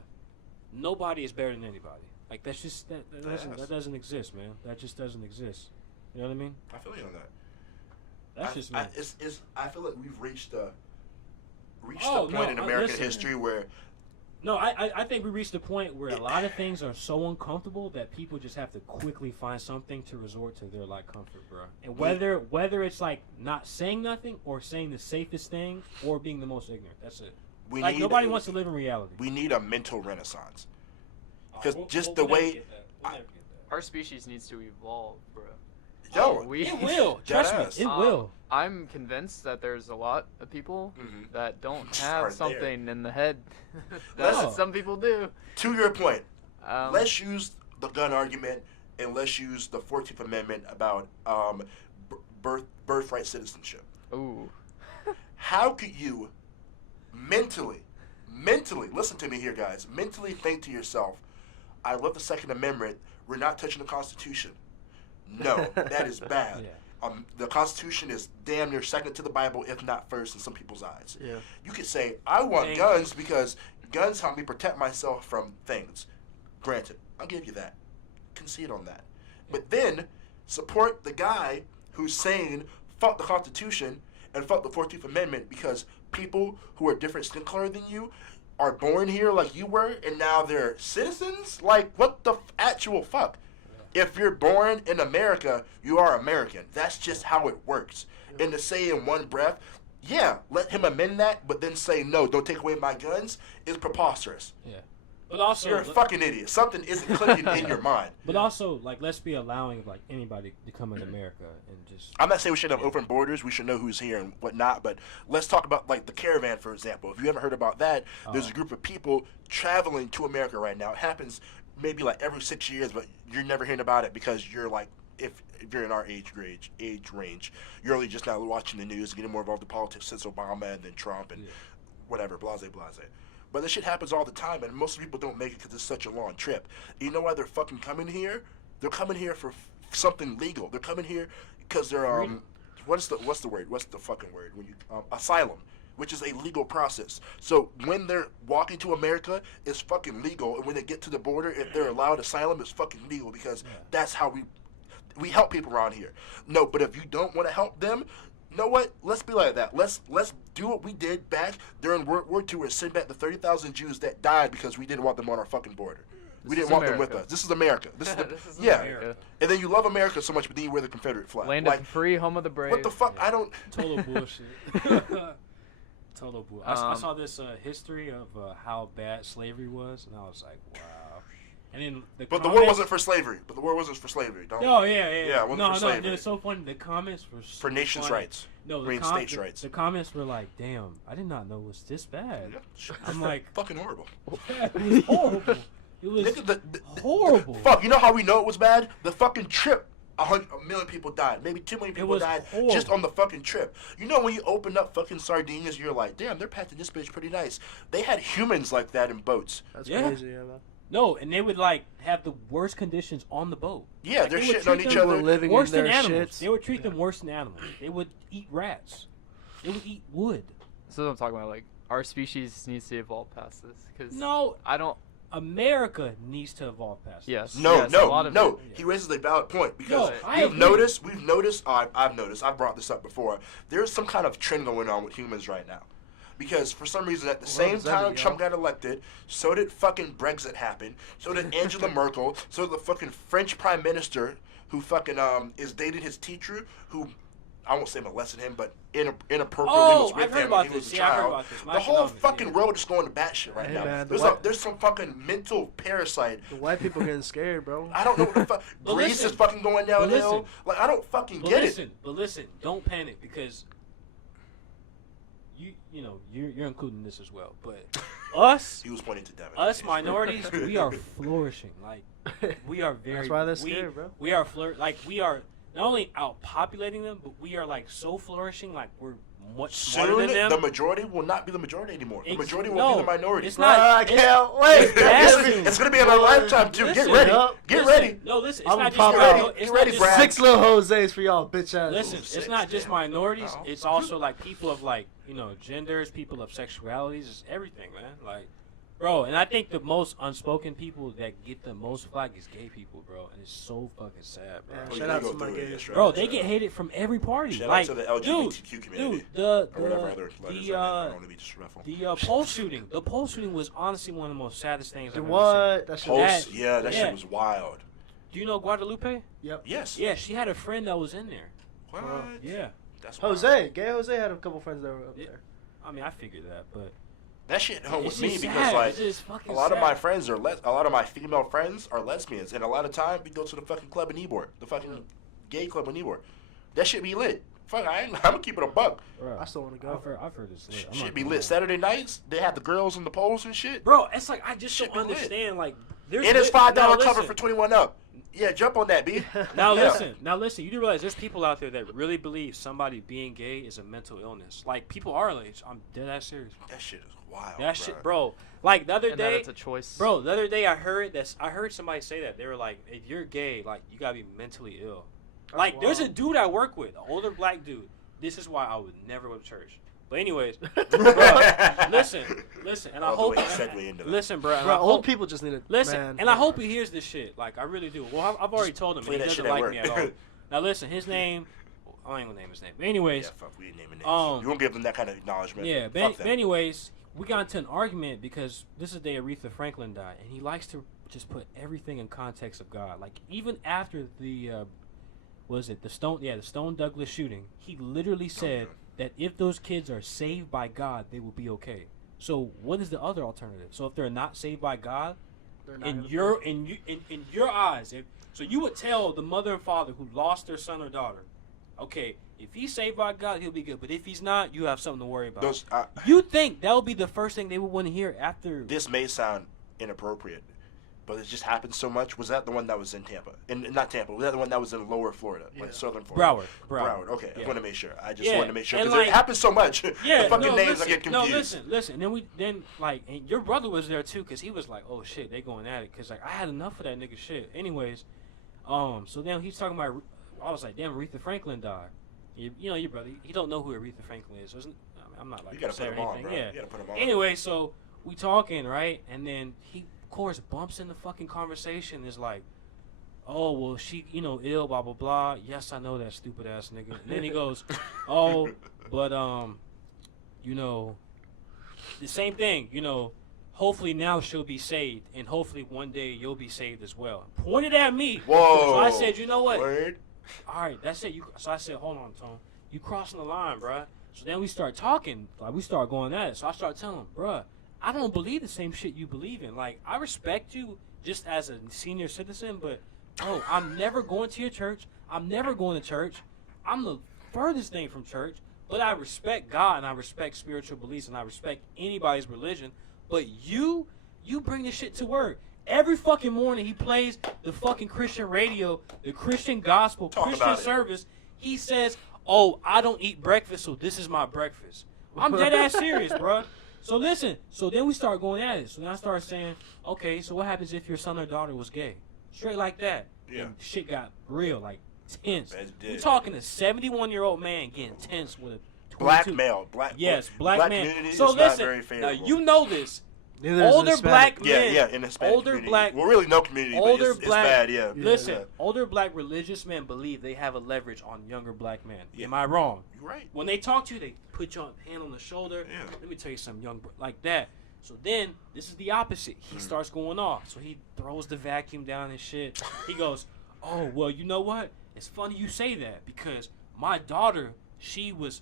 nobody is better than anybody. That's just that doesn't exist, man. That just doesn't exist. You know what I mean? I feel you on that. That's just me. I feel like we've reached a point in American history where. No, I think we reached a point where a lot of things are so uncomfortable that people just have to quickly find something to resort to their comfort, bro. And whether it's not saying nothing or saying the safest thing or being the most ignorant, that's it. Nobody wants to live in reality. We need a mental renaissance. Because the way our species needs to evolve, bro. It will. Trust me, it will. I'm convinced that there's a lot of people that don't have something in the head that some people do. To your point, let's use the gun argument and let's use the 14th Amendment about birthright citizenship. Ooh. How could you mentally, listen to me here, guys. Mentally think to yourself, I love the Second Amendment. We're not touching the Constitution. No, that is bad. Yeah. The Constitution is damn near second to the Bible, if not first in some people's eyes. Yeah. You could say, I want guns because guns help me protect myself from things. Granted, I'll give you that. Concede on that. But then support the guy who's saying, fuck the Constitution and fuck the 14th Amendment because people who are different skin color than you are born here like you were and now they're citizens? What the actual fuck? If you're born in America, you are American. That's just how it works. And to say in one breath, yeah, let him amend that, but then say, no, don't take away my guns, is preposterous. Yeah. But also, you're a fucking idiot. Something isn't clicking in your mind. But also, let's be allowing of anybody to come in America and just. I'm not saying we should have open borders. We should know who's here and whatnot. But let's talk about the caravan, for example. If you haven't heard about that, there's a group of people traveling to America right now. It happens maybe every 6 years, but you're never hearing about it because you're if you're in our age range, you're only just now watching the news, getting more involved in politics since Obama and then Trump and whatever, blase. But this shit happens all the time, and most people don't make it because it's such a long trip. You know why they're fucking coming here? They're coming here for something legal. They're coming here because they're what's the word? What's the fucking word when you asylum? which is a legal process. So when they're walking to America, it's fucking legal, and when they get to the border, if they're allowed asylum, it's fucking legal because that's how we help people around here. No, but if you don't want to help them, you know what? Let's be like that. Let's do what we did back during World War II and send back the 30,000 Jews that died because we didn't want them on our fucking border. We didn't want them with us. This is America. This is America. And then you love America so much, but then you wear the Confederate flag. Land of the free, home of the brave. What the fuck? I don't. Total bullshit. Total bullshit. I saw this history of how bad slavery was, and I was like, wow. And then the war wasn't for slavery. Don't. No, yeah. Yeah, it wasn't for slavery. It's so funny. The comments were so for nations' funny. rights. No, states' rights. The comments were like, "Damn, I did not know it was this bad." Yeah. I'm like, fucking horrible. It was horrible. It was horrible. Fuck, you know how we know it was bad? The fucking trip. 1 million people died. Maybe 2 million people died just on the fucking trip. You know when you open up fucking Sardinias, you're like, damn, they're packing this bitch pretty nice. They had humans like that in boats. That's crazy, yeah, man. No, and they would like have the worst conditions on the boat. Yeah, like, they're shitting on each other. Living worse in than their animals. shits. They would treat them worse than animals. They would eat rats. They would eat wood. That's what I'm talking about. Like, our species needs to evolve past this. Cause no, I don't. America needs to evolve past this. Yes. No. He raises a valid point because I've noticed, I've brought this up before, there's some kind of trend going on with humans right now. Because for some reason, at the same time Trump got elected, so did fucking Brexit happen, so did Angela Merkel, so did the fucking French Prime Minister who fucking is dating his teacher who, I won't say molested him, but inappropriately was with him when he was a child. The whole fucking world is going to batshit right now. Man, there's some fucking mental parasite. The white people getting scared, bro. I don't know what the fuck. Greece is fucking going downhill. Like, I don't fucking get it. But listen, don't panic because you know you're including this as well. But us, he was pointing to Devin. Us minorities, we are flourishing. Like we are very. That's why they're scared, bro. We are we are not only outpopulating them, but we are like so flourishing. Like we're much smarter than them. The majority will not be the majority anymore. The majority will be the minority. It's not. I can't wait. It's gonna be in our lifetime too. Get ready. Get ready. No, listen. It's I'm not just ready. Get ready, Brad. 6 little Jose's for y'all, bitch ass. Listen, it's not just minorities. It's also like people of like genders, people of sexualities. It's everything, man. Like, bro, and I think the most unspoken people that get the most flack is gay people, bro, and it's so fucking sad, bro. Yeah, shout out to my gays, bro. They get hated from every party. Shout like, out to the LGBTQ community. Dude, the poll shooting. The poll shooting was honestly one of the most saddest things I've ever seen. That shit was wild. Do you know Guadalupe? Yep. Yes. Yeah, she had a friend that was in there. What? Yeah. That's Jose. Gay Jose had a couple friends that were up there. I mean, I figured that, but that shit home with me because sad. like a lot of my friends are a lot of my female friends are lesbians, and a lot of time we go to the fucking club in Ybor, the fucking gay club in Ybor. That shit be lit. Fuck, I'm gonna keep it a buck. Bro, I still want to go. I've heard this lit. Shit be lit. Saturday nights they have the girls in the poles and shit. Bro, it's like I just don't understand. Like, it is $5 cover for 21 up. Yeah, jump on that, B. Now listen. You do realize there's people out there that really believe somebody being gay is a mental illness. Like people are like, I'm dead ass serious. That shit is wild. That shit, bro. Like the other day, it's a choice. Bro, the other day I heard somebody say that they were like, if you're gay, like you gotta be mentally ill. Like there's a dude I work with, an older black dude. This is why I would never go to church. But anyways, bro, listen, and I hope. Listen, bro. Old people just need to listen, man, and I hope he hears this shit. Like I really do. Well, I've already told him he doesn't like me at all. Now listen, his name. I ain't gonna name his name. But anyways, yeah, fuck, we didn't name a name. You won't give them that kind of acknowledgement. Yeah, but anyways, we got into an argument because this is the day Aretha Franklin died, and he likes to just put everything in context of God. Like even after the the Stone Douglas shooting, he literally said that if those kids are saved by God, they will be okay. So what is the other alternative? So if they're not saved by God, in your eyes, so you would tell the mother and father who lost their son or daughter, okay, if he's saved by God, he'll be good. But if he's not, you have something to worry about. You think that would be the first thing they would want to hear after? This may sound inappropriate, but it just happened so much. Was that the one that was in Tampa? Not Tampa. Was that the one that was in lower Florida, like southern Florida? Broward. Okay, I want to make sure. I just wanted to make sure because it happens so much. Yeah, the fucking names, I get confused. No, listen. And your brother was there too because he was like, oh shit, they going at it because like I had enough of that nigga shit. Anyways, so then he's talking about. I was like, damn, Aretha Franklin died. You know your brother. He don't know who Aretha Franklin is. I'm not like you gotta upset put or him anything. On, bro. Yeah. You gotta put him on. Anyway, so we talking, right? And then he, of course, bumps in the fucking conversation. Is like, oh, well, she, ill, blah, blah, blah. Yes, I know that stupid ass nigga. And then he goes, oh, but, the same thing, hopefully now she'll be saved, and hopefully one day you'll be saved as well. Pointed at me. Whoa. So I said, you know what? Word. All right, that's it. So I said, hold on, Tom. You crossing the line, bruh. So then we start talking. Like, we start going at it. So I start telling him, bruh, I don't believe the same shit you believe in. Like, I respect you just as a senior citizen, but, bro, I'm never going to your church. I'm never going to church. I'm the furthest thing from church. But I respect God, and I respect spiritual beliefs, and I respect anybody's religion. But you bring this shit to work. Every fucking morning he plays the fucking Christian radio, the Christian gospel, Christian service. He says, oh, I don't eat breakfast, so this is my breakfast. I'm dead ass serious, bro. So listen, so then we start going at it. So then I started saying, okay, so what happens if your son or daughter was gay? Straight like that. Yeah. And shit got real, like tense. We're talking a 71-year-old man getting tense with a 22. Black male. Black man. Community so is listen, not very favorable. now you know this. Neither older black men. Yeah, in the Hispanic older community. black. Well, really no community, older but it's black, bad, yeah. Listen, Yeah. older black religious men believe they have a leverage on younger black men. Yeah. Am I wrong? You're right. When they talk to you, they put your hand on the shoulder. Yeah. Let me tell you something, like that. So then, this is the opposite. He starts going off. So he throws the vacuum down and shit. He goes, oh, well, you know what? It's funny you say that because my daughter, she was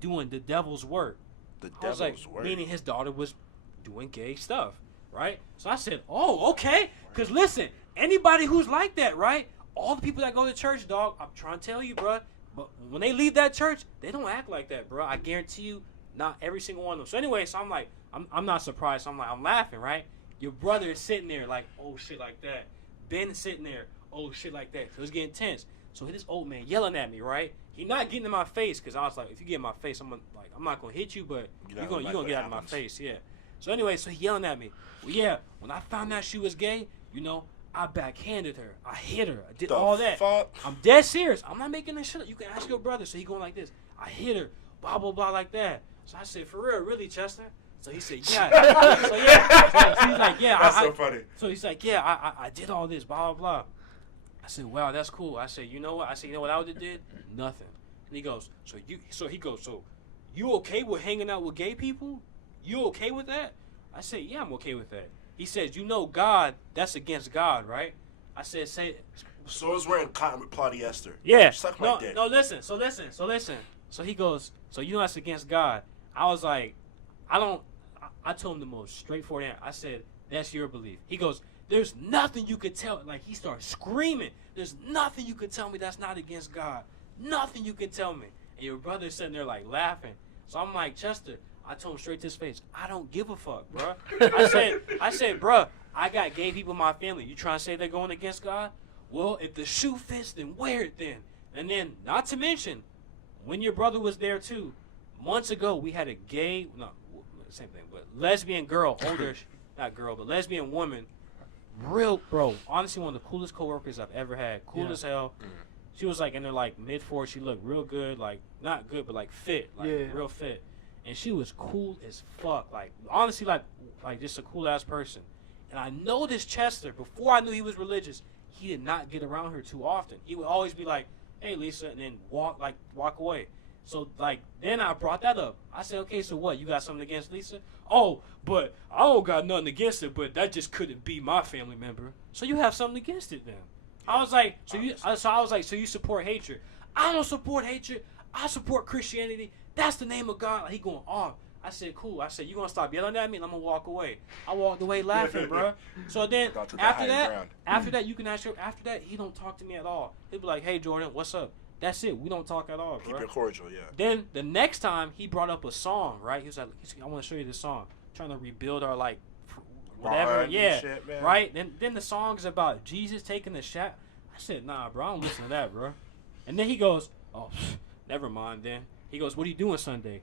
doing the devil's work. The I was devil's like, work. meaning his daughter was doing gay stuff, right? So I said, oh, okay. Because listen, anybody who's like that, right? All the people that go to church, dog, I'm trying to tell you, bro. But when they leave that church, they don't act like that, bro. I guarantee you, not every single one of them. So anyway, so I'm like, I'm not surprised. So I'm like, I'm laughing, right? Your brother is sitting there like, oh, shit like that. Ben is sitting there, oh, shit like that. So it's getting tense. So this old man yelling at me, right? He not getting in my face because I was like, if you get in my face, I'm not gonna hit you, but you're gonna get out of my face, yeah. So anyway, so he yelling at me. Well, yeah, when I found out she was gay, I backhanded her. I hit her. I did all that. Fuck? I'm dead serious. I'm not making this shit up. You can ask your brother. So he going like this. I hit her. Blah, blah, blah, like that. So I said, for real, really, Chester? So he said, yeah. So he's like, yeah. That's so funny. So he's like, yeah, I did all this, blah, blah, blah. I said, wow, that's cool. I said, you know what? You know what I would have did? Nothing. And he goes, so you okay with hanging out with gay people? You okay with that? I said, yeah, I'm okay with that. He says, God, that's against God, right? I said, So it's wearing cotton with polyester. yeah. Suck my dick. No, listen. So he goes, so that's against God. I was like, I told him the most straightforward answer. I said, that's your belief. He goes, there's nothing you could tell. Like, he starts screaming. There's nothing you could tell me that's not against God. Nothing you can tell me. And your brother's sitting there, like, laughing. So I'm like, Chester, I told him straight to his face, I don't give a fuck, bro. I said, bro, I got gay people in my family. You trying to say they're going against God? Well, if the shoe fits, then wear it then. And then, not to mention, when your brother was there too, months ago, we had a same thing, but lesbian girl, older, not girl, but lesbian woman, real, bro, honestly, one of the coolest coworkers I've ever had. Cool as hell. She was like in her like mid-40s. She looked real good, like not good, but like fit, like real fit. And she was cool as fuck. Like honestly, like just a cool ass person. And I know this Chester, before I knew he was religious, he did not get around her too often. He would always be like, "Hey, Lisa," and then walk away. So like then I brought that up. I said, "Okay, so what? You got something against Lisa?" "Oh, but I don't got nothing against it, but that just couldn't be my family member." "So you have something against it then?" I was like, so you support hatred? "I don't support hatred. I support Christianity. That's the name of God." He going off. I said, cool. I said, you gonna stop yelling at me and I'm gonna walk away. I walked away laughing, bro. So then after that, you can ask him. After that, he don't talk to me at all. He'll be like, "Hey, Jordan, what's up?" That's it. We don't talk at all, bro. Keep it cordial, yeah. Then the next time he brought up a song, right? He was like, "I want to show you this song. Trying to rebuild our like whatever, yeah, shit, man. right." Then the song's about Jesus taking the shot. I said, "Nah, bro, I don't listen to that, bro." And then he goes, "Oh, never mind." Then he goes, "What are you doing Sunday?"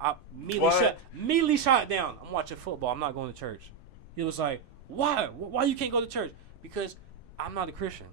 I immediately shot it down. "I'm watching football. I'm not going to church." He was like, "Why? Why you can't go to church?" "Because I'm not a Christian."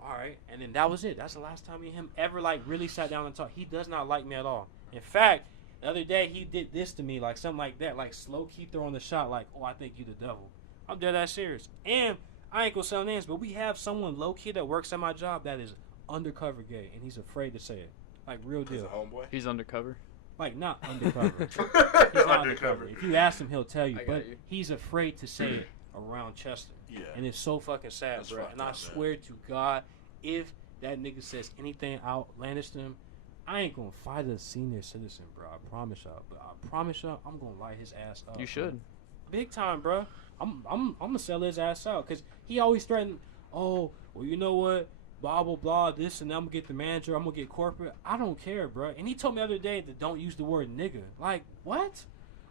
All right, and then that was it. That's the last time me and him ever like really sat down and talked. He does not like me at all. In fact, the other day he did this to me, like something like that, like slow key throwing the shot, like, oh, I think you the devil. I'm dead ass serious. And I ain't gonna sell names, but we have someone low key that works at my job that is undercover gay, and he's afraid to say it. Like real deal. He's a homeboy. He's undercover. Like not undercover. He's not undercover. If you ask him, he'll tell you. But he's afraid to say it around Chester. Yeah. And it's so fucking sad, That's bro. And I swear to God, if that nigga says anything outlandish to him, I ain't gonna fight a senior citizen, bro. I promise y'all. But I promise y'all, I'm gonna light his ass up. You should. Bro. Big time, bro. I'm gonna sell his ass out because he always threatened. Oh, well, you know what? Blah blah blah. This and I'm gonna get the manager. I'm gonna get corporate. I don't care, bro. And he told me the other day that don't use the word nigga. Like what?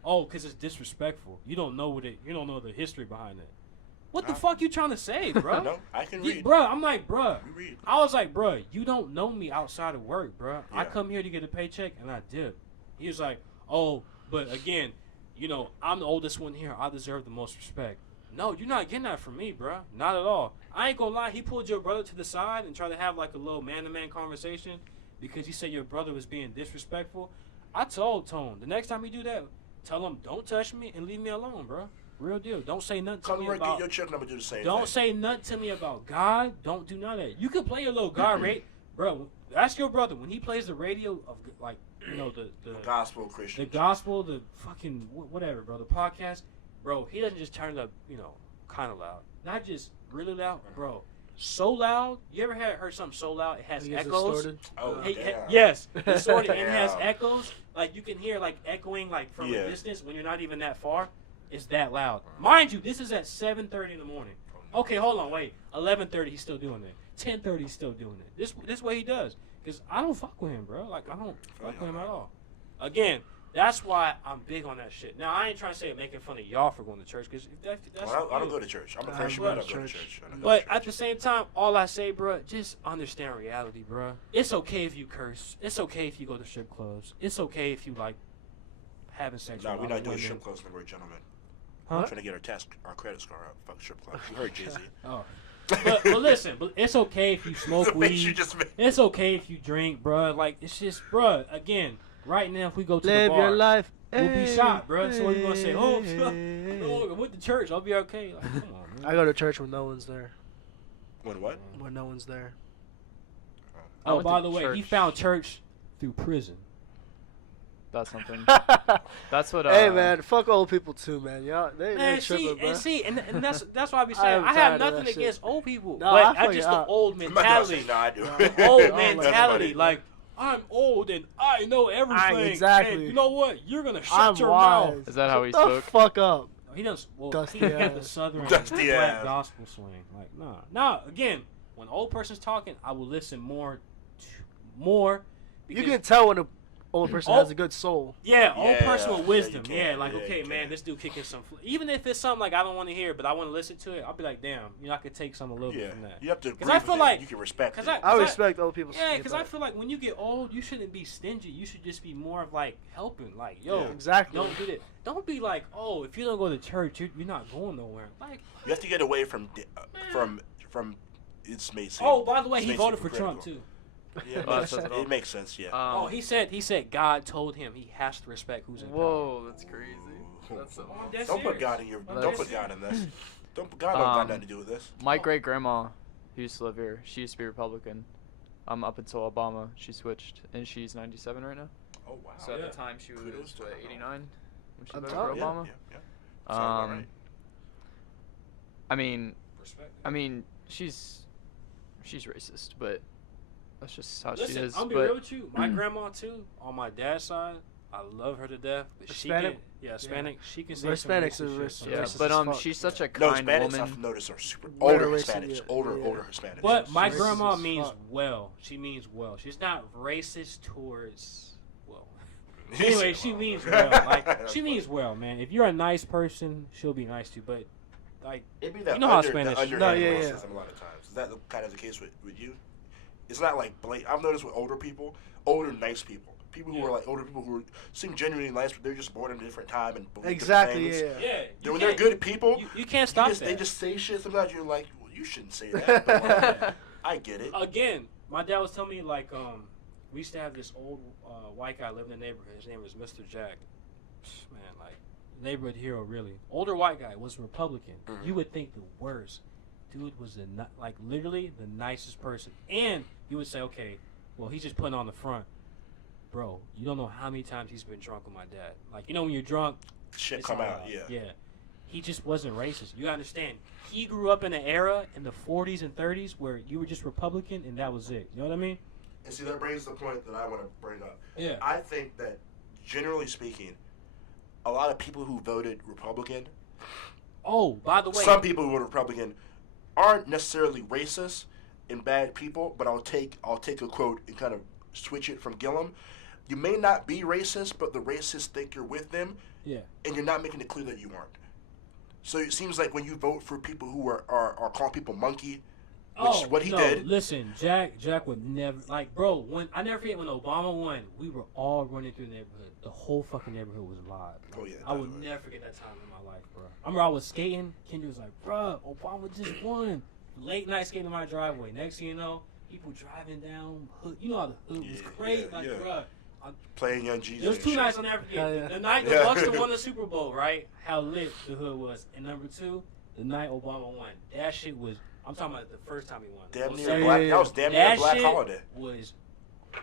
Oh, because it's disrespectful. You don't know You don't know the history behind it. What the fuck you trying to say, bro? No, I can read. Bro, I'm like, bro. Read. I was like, bro, you don't know me outside of work, bro. Yeah. I come here to get a paycheck, and I did. He was like, oh, but again, you know, I'm the oldest one here. I deserve the most respect. No, you're not getting that from me, bro. Not at all. I ain't gonna lie. He pulled your brother to the side and tried to have like a little man-to-man conversation because he said your brother was being disrespectful. I told Tone, the next time you do that, tell him, don't touch me and leave me alone, bro. Real deal. Don't say nothing to me about... Get your check number, do the same Don't thing. say nothing to me about God. Don't do none of that. You can play your little God rate. Bro, ask your brother. When he plays the radio of, like, you know, the gospel Christian. The gospel, the fucking... Whatever, bro. The podcast. Bro, he doesn't just turn it up, you know, kind of loud. Not just really loud. Bro, so loud. You ever heard something so loud? It has echoes. Distorted? Oh, yes. Distorted. It has echoes. Like, you can hear, like, echoing, like, from a distance when you're not even that far. It's that loud. Mind you, this is at 7:30 in the morning. Okay, hold on, wait. 11:30, he's still doing it. 10:30, he's still doing it. This way he does. Because I don't fuck with him, bro. Like, I don't fuck with him at all. Again, that's why I'm big on that shit. Now, I ain't trying to say making fun of y'all for going to church. Because that's I don't go to church. I'm a Christian, but I don't go to church. But at the same time, all I say, bro, just understand reality, bro. It's okay if you curse. It's okay if you go to strip clubs. It's okay if you, like, having sex with we're not doing women. strip clubs, we're gentlemen. Huh? I'm trying to get our credit score up. Fuck strip club. You heard Jay-Z. Oh. But listen, but it's okay if you smoke weed. It's okay if you drink, bro. Like, it's just, bro, again, right now, if we go to Live the bar, your life. we'll be shot, bro. So what you going to say? Oh, no, with the church, I'll be okay. Like, come on, man. I go to church when no one's there. When what? When no one's there. Oh, by the way, he found church through prison. That's something. That's what. Hey man, fuck old people too, man. Y'all, they tripping, bro. And that's why I be saying I have nothing against old people, no, but I just the old mentality. No, I do. Old mentality, like I'm old and I know everything. Exactly. And you know what? You're gonna shut your mouth. Is that how he spoke? spoke? Fuck up. He does. Well, Dusty he got ass. the southern Dusty black ass. gospel swing. Like nah. Again, when old person's talking, I will listen more. You can tell when a old person has a good soul. Yeah, old person with wisdom. you Yeah, can. like, Yeah, okay, you man, can. this dude kicking some... Even if it's something like I don't want to hear, but I want to listen to it, I'll be like, damn, you know, I could take some a little bit from that. You have to agree I feel with like... it. You can respect it. I respect old people. Yeah, because I feel like when you get old, you shouldn't be stingy. You should just be more of, like, helping. Like, yo, exactly. Don't do that. Don't be like, oh, if you don't go to church, you're not going nowhere. Like... You have to get away from it's made sense. Oh, by the way, he voted for Trump, too. Yeah, it makes sense, yeah. He said God told him he has to respect who's in power. Whoa, that's crazy. That's so don't put God in your. Don't put God in this. God don't got nothing to do with this. My great grandma, who used to live here, she used to be Republican. Up until Obama, she switched, and she's 97 right now. Oh wow! So at the time she was 89 when she voted top, for Obama. Right. I mean, she's racist, but that's just how she is. I'll be real with you. My grandma too, on my dad's side, I love her to death. But Hispanic? Hispanic. She can say Hispanics some are racist shit. Yeah, racist but as fuck. she's such a No, kind Hispanics woman. I've noticed are super Very older racist, Hispanics, yeah. older Hispanics. But my Racist grandma as means fuck. well. She means well. She's not racist towards well. Anyway, she means well. Like she means well, man. If you're a nice person, she'll be nice to you. But like, It'd be that you know how under, Spanish. the underhand No, yeah. racism a lot of times. Is that kind of the case with you? It's not like blatant. I've noticed with older people, older nice people. People who are like older people who seem genuinely nice, but they're just born in a different time and believe Exactly. different things. Yeah. When they're good people, You can't stop that. they just say shit. Sometimes you're like, well, you shouldn't say that. But like, I get it. Again, my dad was telling me like we used to have this old white guy living in the neighborhood. His name was Mr. Jack. Man, like, neighborhood hero, really. Older white guy, was Republican. Mm-hmm. You would think the worst. Dude was literally the nicest person. And you would say, okay, well, he's just putting on the front. Bro, you don't know how many times he's been drunk with my dad. Like, you know when you're drunk, shit come out, yeah. Yeah. He just wasn't racist. You understand? He grew up in an era in the 40s and 30s where you were just Republican and that was it. You know what I mean? And see, that brings the point that I want to bring up. Yeah. I think that, generally speaking, a lot of people who voted Republican. Oh, by the way. Some people who voted Republican aren't necessarily racist and bad people, but I'll take a quote and kind of switch it from Gillum. You may not be racist, but the racists think you're with them. Yeah. And you're not making it clear that you aren't. So it seems like when you vote for people who are calling people monkey, which is what he did. Listen, Jack would never, like, bro, when I never forget when Obama won, we were all running through the neighborhood. The whole fucking neighborhood was live. Oh, yeah. I would never forget that time in my life, bro. I remember I was skating. Kendra was like, bro, Obama just won. Late night skating in my driveway. Next thing you know, people driving down Hood. You know how the Hood was crazy. Bro. Playing Young Jesus. There was two nights I'll never forget. The night the Bucks won the Super Bowl, right? How lit the Hood was. And number two, the night Obama won. That shit was, I'm talking about the first time he won. That was damn near a black holiday. Was,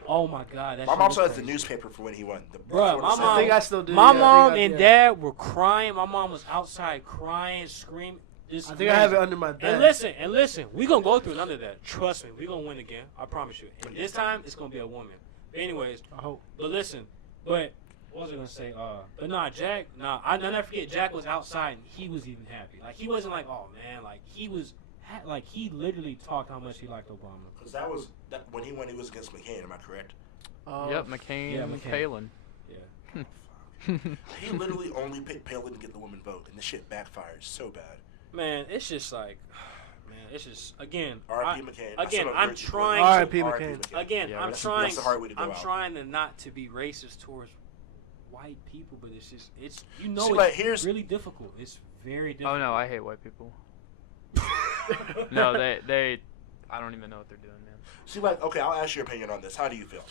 oh my God. My mom also has the newspaper for when he won. Bro, my mom, I think I still do. My mom and dad were crying. My mom was outside crying, screaming. I think I have it under my bed. And listen, we're going to go through none of that. Trust me, we're going to win again. I promise you. And this time, it's going to be a woman. But anyways, I hope. But listen, what was I going to say? But nah, Jack, I never forget, Jack was outside and he was even happy. Like, he wasn't like, oh man, like, he was, like, he literally talked how much he liked Obama. Because when he won, he was against McCain, am I correct? Yep, McCain and Palin. Yeah. He literally only picked Palin to get the woman vote, and the shit backfired so bad. Man, it's just like, it's just, again, R.I.P. McCain. Again, I'm trying R.I.P. McCain. Again, yeah, I'm trying to not to be racist towards white people, but it's just, it's really difficult. It's very difficult. Oh no, I hate white people. No, they, I don't even know what they're doing, man. See, like, okay, I'll ask your opinion on this. How do you feel?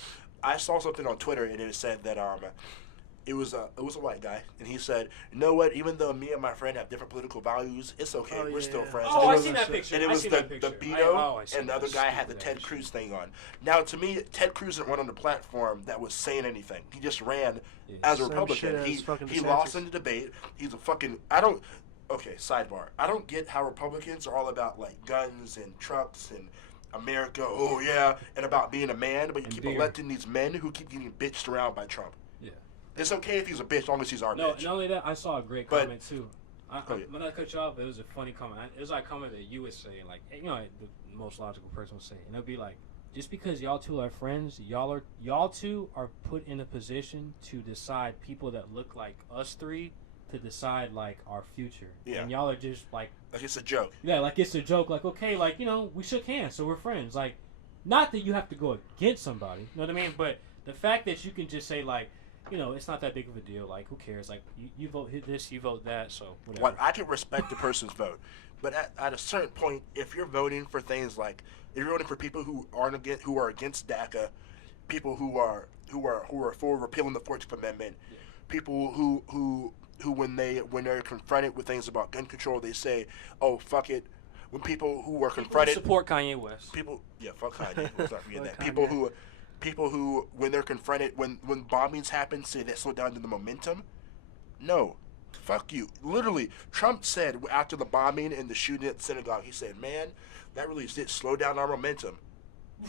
I saw something on Twitter, and it said that it was a white guy, and he said, you know what, even though me and my friend have different political values, it's okay, we're still friends. Oh, I seen that picture. And it was the Beto, and the other guy had the Ted Cruz thing on. Now, to me, Ted Cruz didn't run on the platform that was saying anything. He just ran as a Republican. He lost in the debate. He's a fucking, okay, sidebar. I don't get how Republicans are all about, like, guns and trucks and America, oh yeah, and about being a man, but you keep electing these men who keep getting bitched around by Trump. It's okay if he's a bitch, as long as he's our bitch. No, not only that, I saw a great comment, too. I'm not going to cut you off, but it was a funny comment. It was like a comment that you would say, like, you know, the most logical person would say. And it would be like, just because y'all two are friends, y'all two are put in a position to decide people that look like us three to decide, like, our future. Yeah. And y'all are just, like it's a joke. Yeah, like, it's a joke. Like, okay, like, you know, we shook hands, so we're friends. Like, not that you have to go against somebody, you know what I mean? But the fact that you can just say, like, you know, it's not that big of a deal. Like, who cares? Like, you vote this, you vote that, so whatever. Well, I can respect the person's vote, but at a certain point, if you're voting for things like, if you're voting for people who are against DACA, people who are for repealing the 14th Amendment, people who when they're confronted with things about gun control, they say, oh fuck it. When people who are confronted, support Kanye West. Fuck Kanye. Let's not forget that. People who, when they're confronted, when bombings happen, say that slow down the momentum. No, fuck you. Literally, Trump said after the bombing and the shooting at the synagogue, he said, man, that really did slow down our momentum.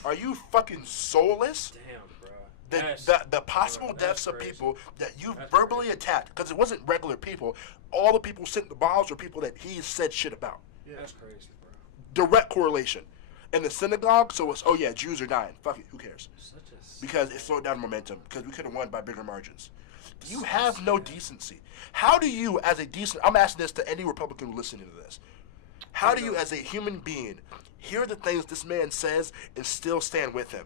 Are you fucking soulless? Damn, bro. The possible deaths of people that you verbally attacked, because it wasn't regular people. All the people sent the bombs were people that he said shit about. Yeah, that's crazy, bro. Direct correlation. In the synagogue, so it's, oh yeah, Jews are dying. Fuck it, who cares? Because it slowed down momentum, because we could have won by bigger margins. You have no decency. How do you, as a decent, I'm asking this to any Republican listening to this, how do you, as a human being, hear the things this man says and still stand with him?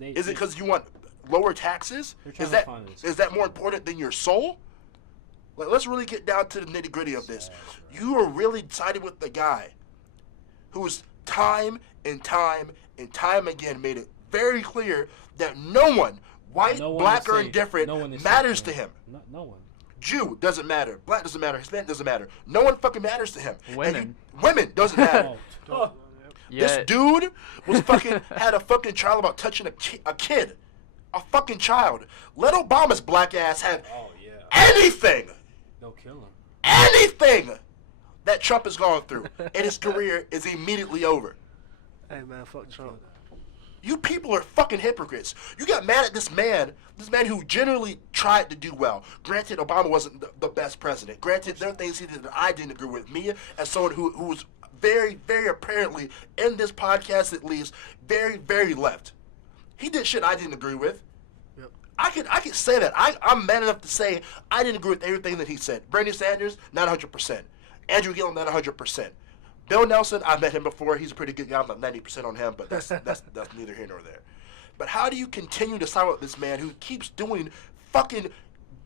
Is it because you want lower taxes? Is that more important than your soul? Like, let's really get down to the nitty gritty of this. You are really siding with the guy who's time and time and time again made it very clear that no one, white, black, or indifferent, matters to him. No one. Jew doesn't matter. Black doesn't matter. Hispanic doesn't matter. No one fucking matters to him. Women. Women doesn't matter. Yeah. This dude was fucking had a fucking trial about touching a kid. A fucking child. Let Obama's black ass have anything. They'll kill him. Anything that Trump has gone through. And his career is immediately over. Hey, man, fuck Trump. You people are fucking hypocrites. You got mad at this man who generally tried to do well. Granted, Obama wasn't the best president. Granted, there are things he did that I didn't agree with. Me, as someone who was very, very apparently, in this podcast at least, very, very left. He did shit I didn't agree with. Yep. I can say that. I'm man enough to say I didn't agree with everything that he said. Bernie Sanders, not 100%. Andrew Gillum, not 100%. Bill Nelson, I've met him before. He's a pretty good guy. I'm like 90% on him, but that's neither here nor there. But how do you continue to side with this man who keeps doing fucking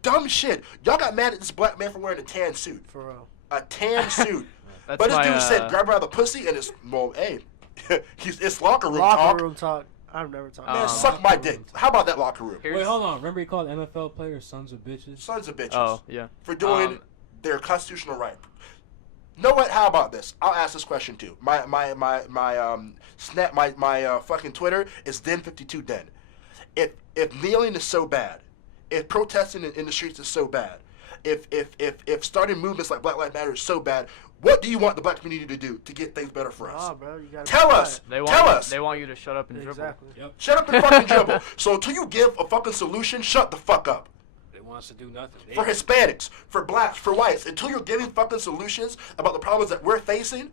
dumb shit? Y'all got mad at this black man for wearing a tan suit. For real. A tan suit. But this dude said, grab her by the pussy, and it's, well, hey, it's locker room talk. Locker room talk. I've never talked Man, suck my dick. How about that locker room? Wait, hold on. Remember he called NFL players sons of bitches? Sons of bitches. Oh, yeah. For doing their constitutional right. Know what? How about this? I'll ask this question too. My fucking Twitter is Den52Den. If kneeling is so bad, if protesting in the streets is so bad, if starting movements like Black Lives Matter is so bad, what do you want the black community to do to get things better for us? Nah, bro, you gotta tell us. Tell us. They want you to shut up and dribble. Exactly. Yep. Shut up and fucking dribble. So until you give a fucking solution, shut the fuck up. They want us to do nothing. For Hispanics, for blacks, for whites, until you're giving fucking solutions about the problems that we're facing.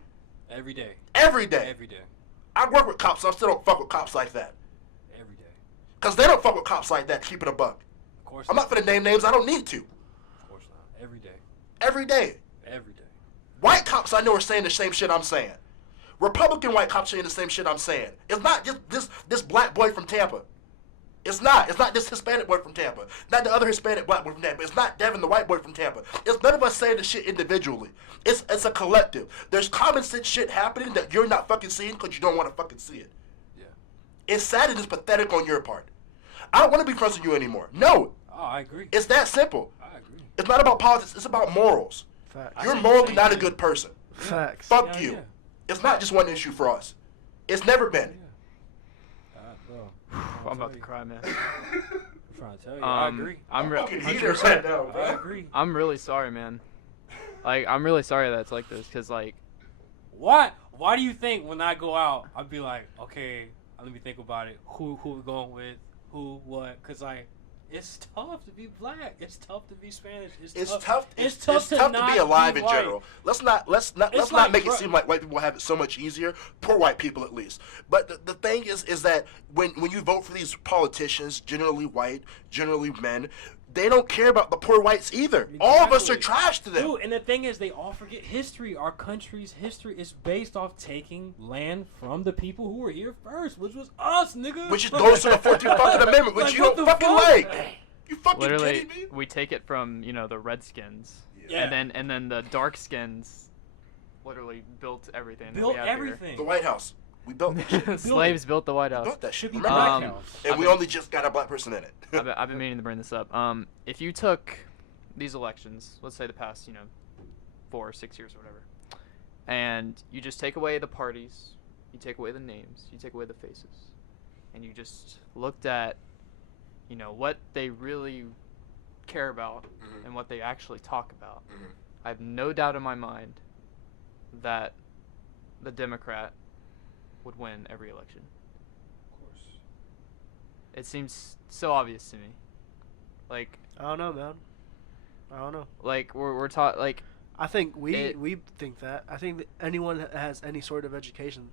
Every day. Every day. Every day. I work with cops, so I still don't fuck with cops like that. Every day. Because they don't fuck with cops like that, keep it a buck. Of course I'm not going to name names, I don't need to. Of course not. Every day. Every day. Every day. White cops I know are saying the same shit I'm saying. Republican white cops saying the same shit I'm saying. It's not just this black boy from Tampa. It's not this Hispanic boy from Tampa. Not the other Hispanic black boy from Tampa. It's not Devin, the white boy from Tampa. It's none of us saying the shit individually. It's a collective. There's common sense shit happening that you're not fucking seeing because you don't want to fucking see it. Yeah. It's sad and it's pathetic on your part. I don't want to be friends with you anymore. No. Oh, I agree. It's that simple. I agree. It's not about politics. It's about morals. Facts. You're morally not a good person. Facts. Fuck you. Yeah. It's not just one issue for us. It's never been. I'm about to cry, man. I'm trying to tell you. I agree. I'm I agree. I'm really sorry, man. Like, I'm really sorry that it's like this, because, like... Why do you think when I go out, I'd be like, okay, let me think about it. Who we're going with? Who, what? Because, like, it's tough to be black. It's tough to be Spanish. It's tough to be alive in general. Let's not make it seem like white people have it so much easier. Poor white people, at least. But the thing is that when you vote for these politicians, generally white, generally men, they don't care about the poor whites either. Exactly. All of us are trash to them. Dude, and the thing is, they all forget history. Our country's history is based off taking land from the people who were here first, which was us, nigga. Which goes to the 14th fucking Amendment, which like, you don't fucking like. You fucking literally, kidding me? We take it from, the Redskins. Yeah. And then the dark skins literally built everything. Built everything. Here. The White House. We built that shit. Slaves built the White House. We built that shit. Should be Black House. And we only just got a black person in it. I've been meaning to bring this up. If you took these elections, let's say the past, 4 or 6 years or whatever, and you just take away the parties, you take away the names, you take away the faces, and you just looked at, what they really care about and what they actually talk about, I have no doubt in my mind that the Democrat would win every election. Of course. It seems so obvious to me. Like, I don't know, man. I don't know. Like, we're taught, like... I think we think that. I think that anyone that has any sort of education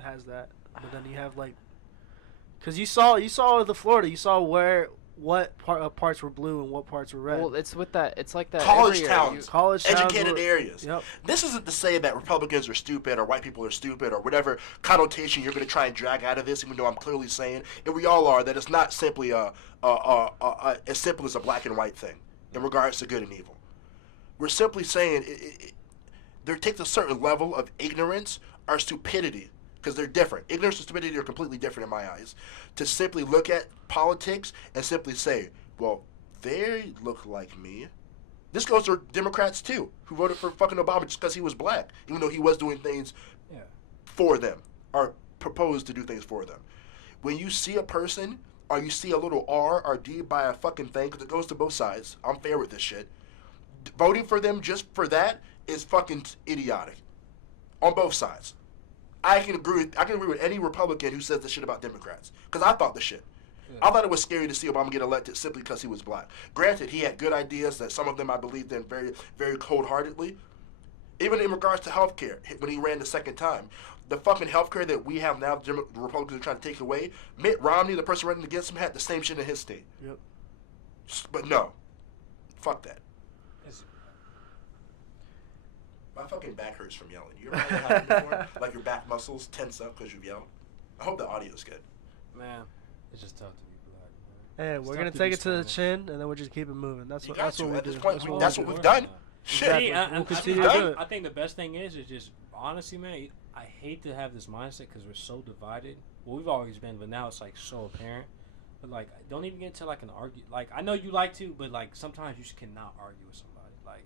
has that. But then you have, like... Because you saw the Florida. You saw what parts were blue and what parts were red. Well, it's with that. It's like that. College towns, educated areas. Yep. This isn't to say that Republicans are stupid or white people are stupid or whatever connotation you're going to try and drag out of this. Even though I'm clearly saying, and we all are, that it's not simply as simple as a black and white thing in regards to good and evil. We're simply saying there takes a certain level of ignorance or stupidity because they're different. Ignorance and stupidity are completely different in my eyes. To simply look at politics and simply say, well, they look like me. This goes to Democrats, too, who voted for fucking Obama just because he was black, even though he was doing things for them, or proposed to do things for them. When you see a person, or you see a little R or D by a fucking thing, because it goes to both sides, I'm fair with this shit, voting for them just for that is fucking idiotic. On both sides. I can agree with any Republican who says this shit about Democrats, because I thought the shit. Yeah. I thought it was scary to see Obama get elected simply because he was black. Granted, he had good ideas that some of them I believed in very, very cold-heartedly. Even in regards to health care, when he ran the second time. The fucking health care that we have now, the Republicans are trying to take away, Mitt Romney, the person running against him, had the same shit in his state. Yep. But no. Fuck that. My fucking back hurts from yelling. You ever had that happen before? Like your back muscles tense up because you've yelled? I hope the audio's good. Man, it's just tough to be black, man. Hey, we're going to take it to the chin, and then we'll just keep it moving. That's what we at do. This point, that's what we've done. Exactly. Shit. We'll continue to do it. I think the best thing is just, honestly, man, I hate to have this mindset because we're so divided. Well, we've always been, but now it's, like, so apparent. But, like, don't even get into, like, an argument. Like, I know you like to, but, like, sometimes you just cannot argue with somebody. Like,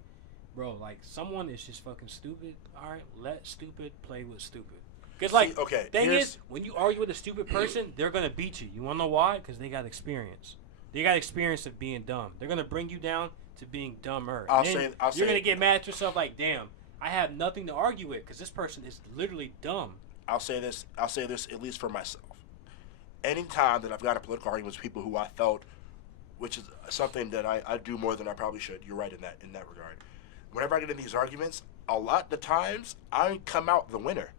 bro, like, someone is just fucking stupid. All right, let stupid play with stupid. Because, like, thing is, when you argue with a stupid person, they're going to beat you. You want to know why? Because they got experience. They got experience of being dumb. They're going to bring you down to being dumber. You're going to get mad at yourself like, damn, I have nothing to argue with because this person is literally dumb. I'll say this at least for myself. Anytime that I've got a political argument with people who I felt, which is something that I do more than I probably should. You're right in that regard. Whenever I get in these arguments, a lot of the times I come out the winner.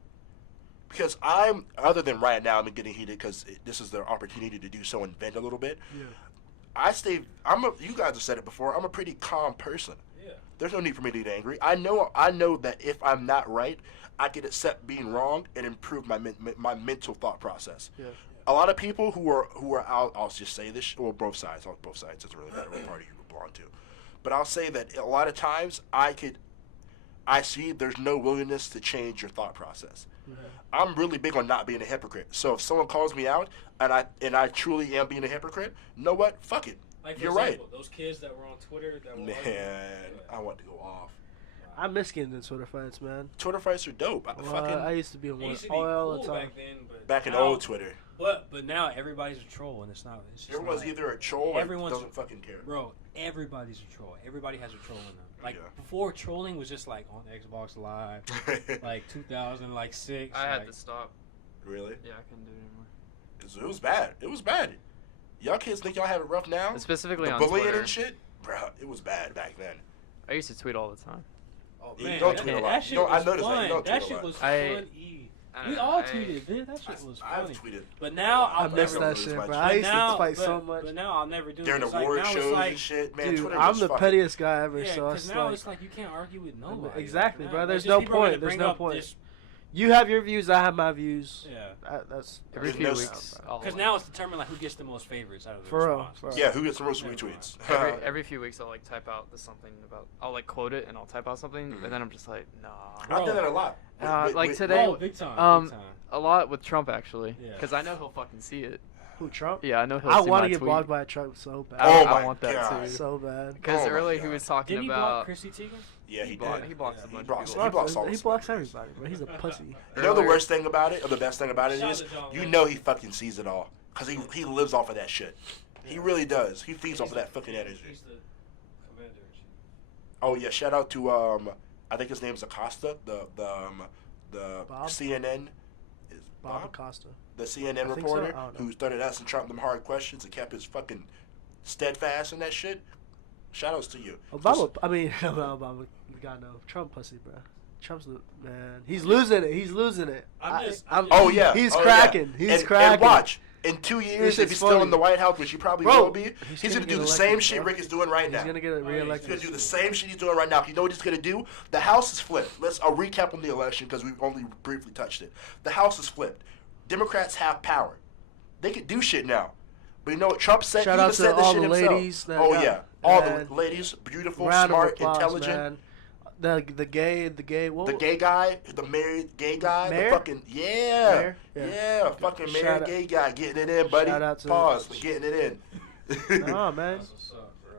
Because other than right now, I'm getting heated because this is the opportunity to do so and vent a little bit. Yeah. You guys have said it before, I'm a pretty calm person. Yeah. There's no need for me to get angry. I know that if I'm not right, I can accept being wrong and improve my mental thought process. Yeah. A lot of people who are out, I'll just say this, well, both sides, it doesn't really matter what party you belong to. But I'll say that a lot of times I see there's no willingness to change your thought process. Mm-hmm. I'm really big on not being a hypocrite. So if someone calls me out and I truly am being a hypocrite, you know what? Fuck it. Like, you're example, right. Those kids that were on Twitter that were I want to go off. I miss getting in Twitter fights, man. Twitter fights are dope. I used to be on one all the time. Back in old Twitter. But now everybody's a troll, and it's not. It's just everyone's either a troll or doesn't fucking care. Bro, everybody's a troll. Everybody has a troll in them. Like, before, trolling was just, like, on Xbox Live, like, 2006. I had to stop. Really? Yeah, I couldn't do it anymore. It was bad. It was bad. Y'all kids think y'all have it rough now? Specifically on Twitter. Bullying and shit? Bro, it was bad back then. I used to tweet all the time. Oh, man. You don't tweet a lot. That shit was fun. That shit was fun. We all tweeted, dude. That shit was funny. I've tweeted. But now I miss that shit, bro. I used to fight so much. But now I'll never do it. During award shows and shit, man. Dude, Twitter I'm the pettiest guy ever. Yeah, so it's now it's like you can't argue with nobody. Exactly, bro. There's no point. There's no point. You have your views, I have my views. Yeah. That's every few weeks. Because now it's determined like who gets the most favorites out of the for real. Yeah, who gets the most retweets. Every few weeks I'll like type out something about. I'll like quote it and I'll type out something, and then I'm just like, nah. I've done that a lot. Like today, big time. A lot with Trump actually, because I know he'll fucking see it. Who, Trump? Yeah, I know he'll see I my want to get tweet. blocked by a Trump so bad. I want that too. So bad. Because earlier he was talking Didn't about. He block Chrissy Teigen? Yeah, he blocks a bunch of people. He blocks everybody, bro. He's a pussy. You know the worst thing about it, or the best thing about it is, you know he fucking sees it all. Because he lives off of that shit. He really does. He feeds off of that fucking energy. He's the commander-in-chief. Oh, yeah, shout out to, I think his name's Acosta, the Bob? CNN. Is Bob Acosta. The CNN reporter who started asking Trump them hard questions and kept his fucking steadfast in that shit. Shout outs to you. Obama, God no, Trump pussy, bro. Trump's man. He's losing it. He's losing it. Oh yeah. He's cracking. Yeah. He's cracking. And watch. In 2 years, if he's still in the White House, which he probably will be, he's going to do the same shit Rick is doing right now. He's going to get reelected. He's going to do the same shit he's doing right now. You know what he's going to do? The House is flipped. I'll recap on the election because we've only briefly touched it. The House is flipped. Democrats have power. They can do shit now. But you know what Trump said? Shout out to all the ladies. Oh, yeah. All the ladies, beautiful, smart, intelligent. Man. The gay guy, the married gay guy, Mayor? the fucking fucking married gay guy getting it in, buddy. Shout out to Pause for getting it in. Nah, man. That's what's up, bro.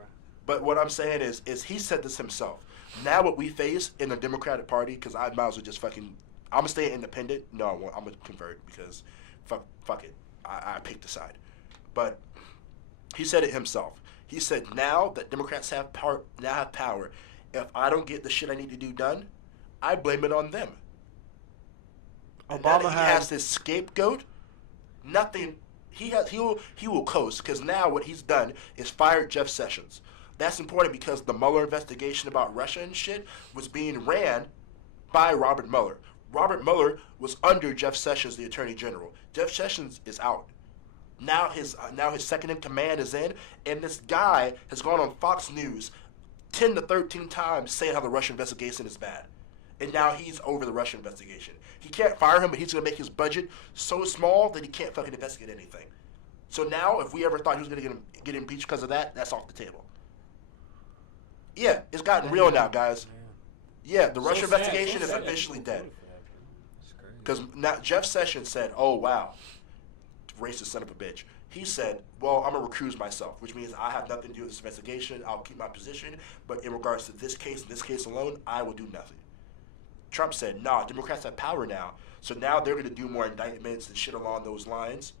But what I'm saying is he said this himself. Now what we face in the Democratic Party, because I might as well just fucking, I'm gonna stay independent. No, I'm gonna convert because fuck it. I picked a side. But he said it himself. He said now that Democrats have power, if I don't get the shit I need to do done, I blame it on them. And now that he has this scapegoat, nothing. He will coast, because now what he's done is fired Jeff Sessions. That's important because the Mueller investigation about Russia and shit was being ran by Robert Mueller. Robert Mueller was under Jeff Sessions, the Attorney General. Jeff Sessions is out. Now his second in command is in, and this guy has gone on Fox News 10 to 13 times saying how the Russian investigation is bad. And now he's over the Russian investigation. He can't fire him, but he's going to make his budget so small that he can't fucking investigate anything. So now, if we ever thought he was going to get impeached because of that, that's off the table. Yeah, it's gotten real now, guys. Yeah, the Russian investigation is officially dead. Because now Jeff Sessions said, "Oh wow, racist son of a bitch." He said, "Well, I'm gonna recuse myself, which means I have nothing to do with this investigation. I'll keep my position, but in regards to this case alone, I will do nothing." Trump said, "Nah, Democrats have power now, so now they're gonna do more indictments and shit along those lines."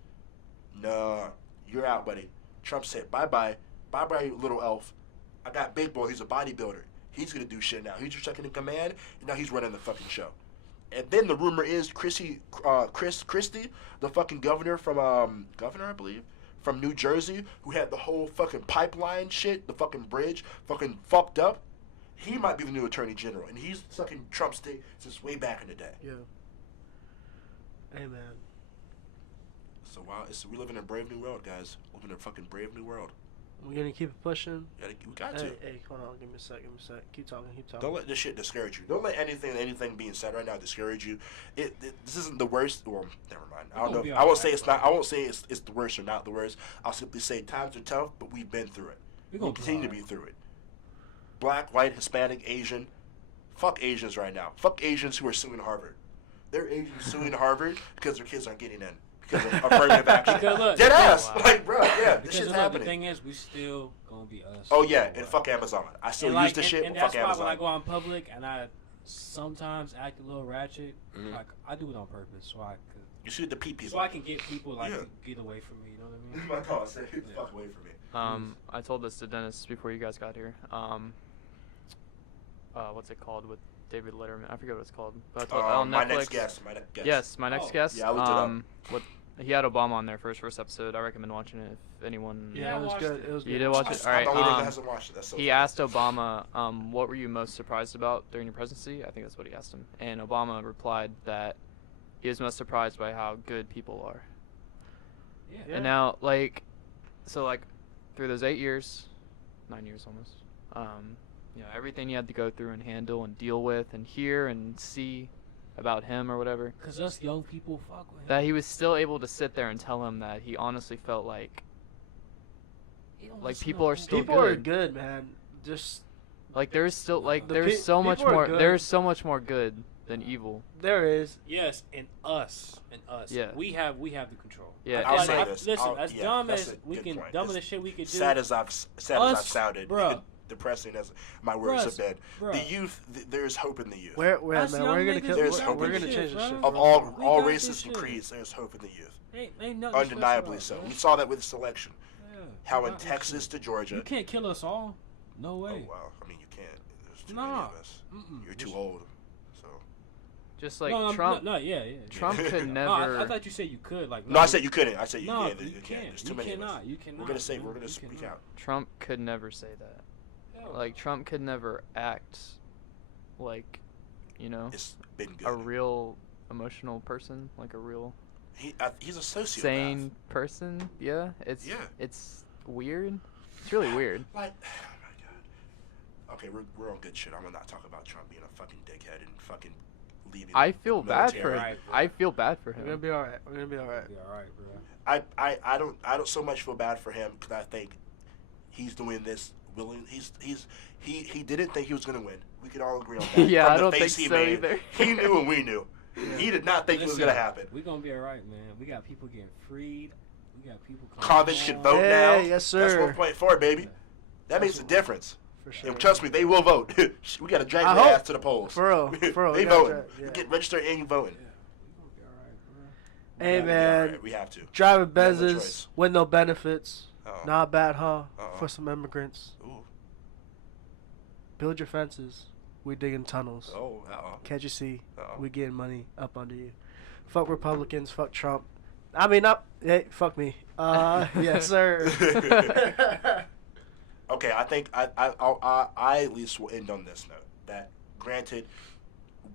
Nah, you're out, buddy. Trump said, "Bye, little elf. I got Big Boy. He's a bodybuilder. He's gonna do shit now. He's your second in command, and now he's running the fucking show." And then the rumor is Chris Christie, the fucking governor from I believe, from New Jersey, who had the whole fucking pipeline shit, the fucking bridge, fucking fucked up. He might be the new attorney general, and he's sucking Trump's dick since way back in the day. Yeah. Hey man. So we live in a brave new world, guys. We live in a fucking brave new world. We're gonna keep it pushing. Yeah, we got to. Hey, hold on. Give me a sec. Keep talking. Don't let this shit discourage you. Don't let anything being said right now discourage you. This isn't the worst. Well, never mind. I don't know. I won't say it's not. I won't say it's the worst or not the worst. I'll simply say times are tough, but we've been through it. We'll continue to be through it. Black, white, Hispanic, Asian. Fuck Asians right now. Fuck Asians who are suing Harvard. They're Asians suing Harvard because their kids aren't getting in. Because of affirmative action. Dead ass. Wow. Like, bro, yeah, this shit's happening. The thing is, we still gonna be us. Oh, yeah, and fuck Amazon. I still use this shit, and fuck Amazon. Amazon. When I go out in public and I sometimes act a little ratchet, like, I do it on purpose. So you shoot the people. So I can get people, to get away from me, you know what I mean? My God, say, fuck away from me. I told this to Dennis before you guys got here. What's it called with David Letterman? I forget what it's called. But on my Netflix. next guest. Yes, my next guest. Yeah, I looked it up. He had Obama on there for his first episode. I recommend watching it if anyone. Yeah, it was good. It was good. You did watch it? All right. I'm the only one that hasn't watched it. That's so he asked Obama, what were you most surprised about during your presidency? I think that's what he asked him. And Obama replied that he was most surprised by how good people are. Yeah. And now, through those 8 years, 9 years almost, everything you had to go through and handle and deal with and hear and see about him or whatever. Because us young people fuck with him. That he was still able to sit there and tell him that he honestly felt like people are still people good. People are good, man. Just there's still there's so much more. There's so much more good than evil. There is. Yes, and us. Yeah. We have the control. Yeah. I'll say this. Listen, as dumb as the shit we could do. Sad as I've sounded. Bruh. Depressing as my words have been. The youth, there's hope in the youth. We're gonna change this shit. Of all races and creeds, there's hope in the youth. Ain't Undeniably so. We saw that with this election. Yeah, how in Texas to Georgia. You can't kill us all. No way. Oh, wow. I mean, you can't. There's too many of us. You're too old. So. Just like Trump. Trump could never. I thought you said you could. No, I said you couldn't. I said you can't. You can't. There's too many of us. You cannot. We're gonna speak out. Trump could never say that. Trump could never act like, it's been good. A real emotional person, like a real he's a sociopath. Sane person. Yeah, it's weird. It's really weird. Like, oh my God. Okay, we're on good shit. I'm gonna not talk about Trump being a fucking dickhead and fucking leaving. I feel bad for him. Right, I feel bad for him. We're gonna be all right. We're gonna be all right. Be all right, bro. I don't so much feel bad for him because I think he's doing this willing. He didn't think he was going to win. We could all agree on that. Yeah, From I the don't face think he so made, either. He knew and we knew. Yeah. He did not think it was going to happen. We're going to be all right, man. We got people getting freed. We got people Convicts should vote now. Yes, sir. That's 1.4, baby. That makes a difference. For sure. And trust me, they will vote. We got to drag their ass to the polls. For real. They voting. You get registered and you voting. Hey, man. Right. We have to. Driving Benzes with no benefits. Uh-oh. Not bad, huh? Uh-oh. For some immigrants. Ooh. Build your fences. We digging tunnels. Oh, uh-oh. Can't you see? Uh-oh. We getting money up under you. Fuck Republicans. Fuck Trump. I mean, hey, fuck me. Yes, sir. Okay, I think I at least will end on this note. That granted,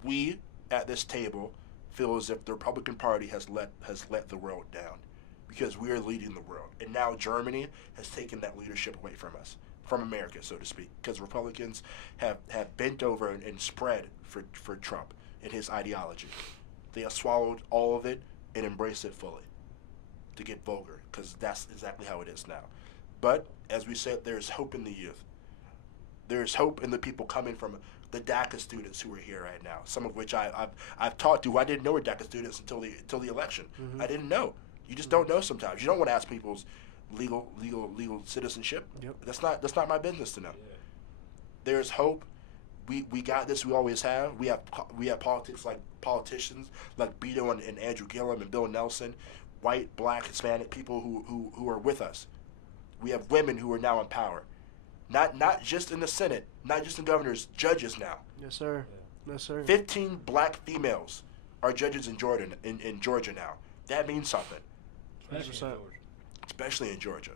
we at this table feel as if the Republican Party has let the world down, because we are leading the world, and now Germany has taken that leadership away from us, from America, so to speak, because Republicans have bent over and spread for Trump and his ideology. They have swallowed all of it and embraced it fully. To get vulgar, because that's exactly how it is now. But as we said, there's hope in the youth. There's hope in the people coming from the DACA students who are here right now. Some of which I've talked to. I didn't know were DACA students until the election. Mm-hmm. I didn't know. You just don't know sometimes. You don't want to ask people's legal citizenship. Yep. That's not my business to know. Yeah. There's hope. We got this. We always have. We have politicians like Beto and Andrew Gillum and Bill Nelson, white, black, Hispanic people who are with us. We have women who are now in power, not just in the Senate, not just in governors, judges now. Yes, sir. Yeah. Yes, sir. 15 black females are judges in Georgia now. That means something. Especially in Georgia.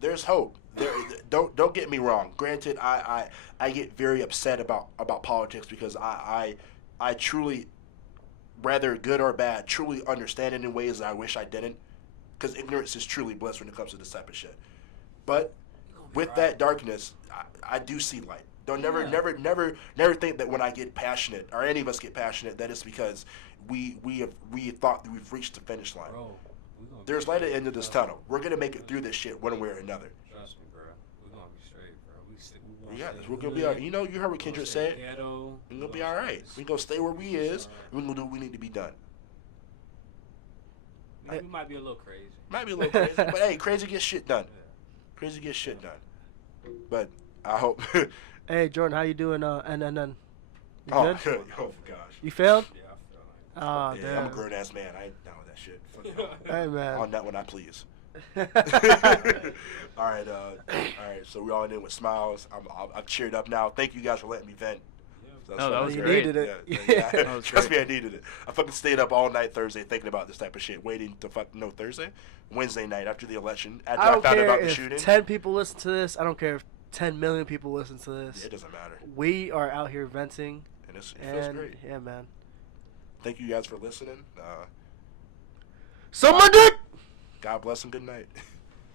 There's hope. Don't get me wrong. Granted, I get very upset about politics because I truly, whether good or bad, truly understand it in ways that I wish I didn't. Because ignorance is truly bliss when it comes to this type of shit. But with that darkness, I do see light. Don't never think that when I get passionate, or any of us get passionate, that it's because we thought that we've reached the finish line. Bro, there's light at the end of this tunnel. We're gonna make it through this shit one way or another. Trust me, bro. We're gonna be straight, bro. We're gonna be all right. You know, you heard what Kendrick said. We're gonna be all right. We're gonna stay where we is. We're gonna do what we need to be done. We might be a little crazy. But hey, crazy gets shit done. Yeah. Crazy gets shit done. But I hope. Hey, Jordan, how you doing? NNN. You good? Good? Oh gosh. You failed? Yeah, I feel like. Oh, yeah, damn. I'm a grown ass man. I ain't down with that shit. Hey, man. On that one, I please. All right. So we all in with smiles. I'm cheered up now. Thank you guys for letting me vent. That was you great. needed it. Yeah. That was Trust great. me, I needed it. I fucking stayed up all night Thursday thinking about this type of shit, waiting to Wednesday night after the election, after I don't found out care about the if shooting. 10 people listen to this. I don't care if 10 million people listen to this. Yeah, it doesn't matter. We are out here venting. And it feels great. Yeah, man. Thank you guys for listening. Suck my dick! God bless and good night.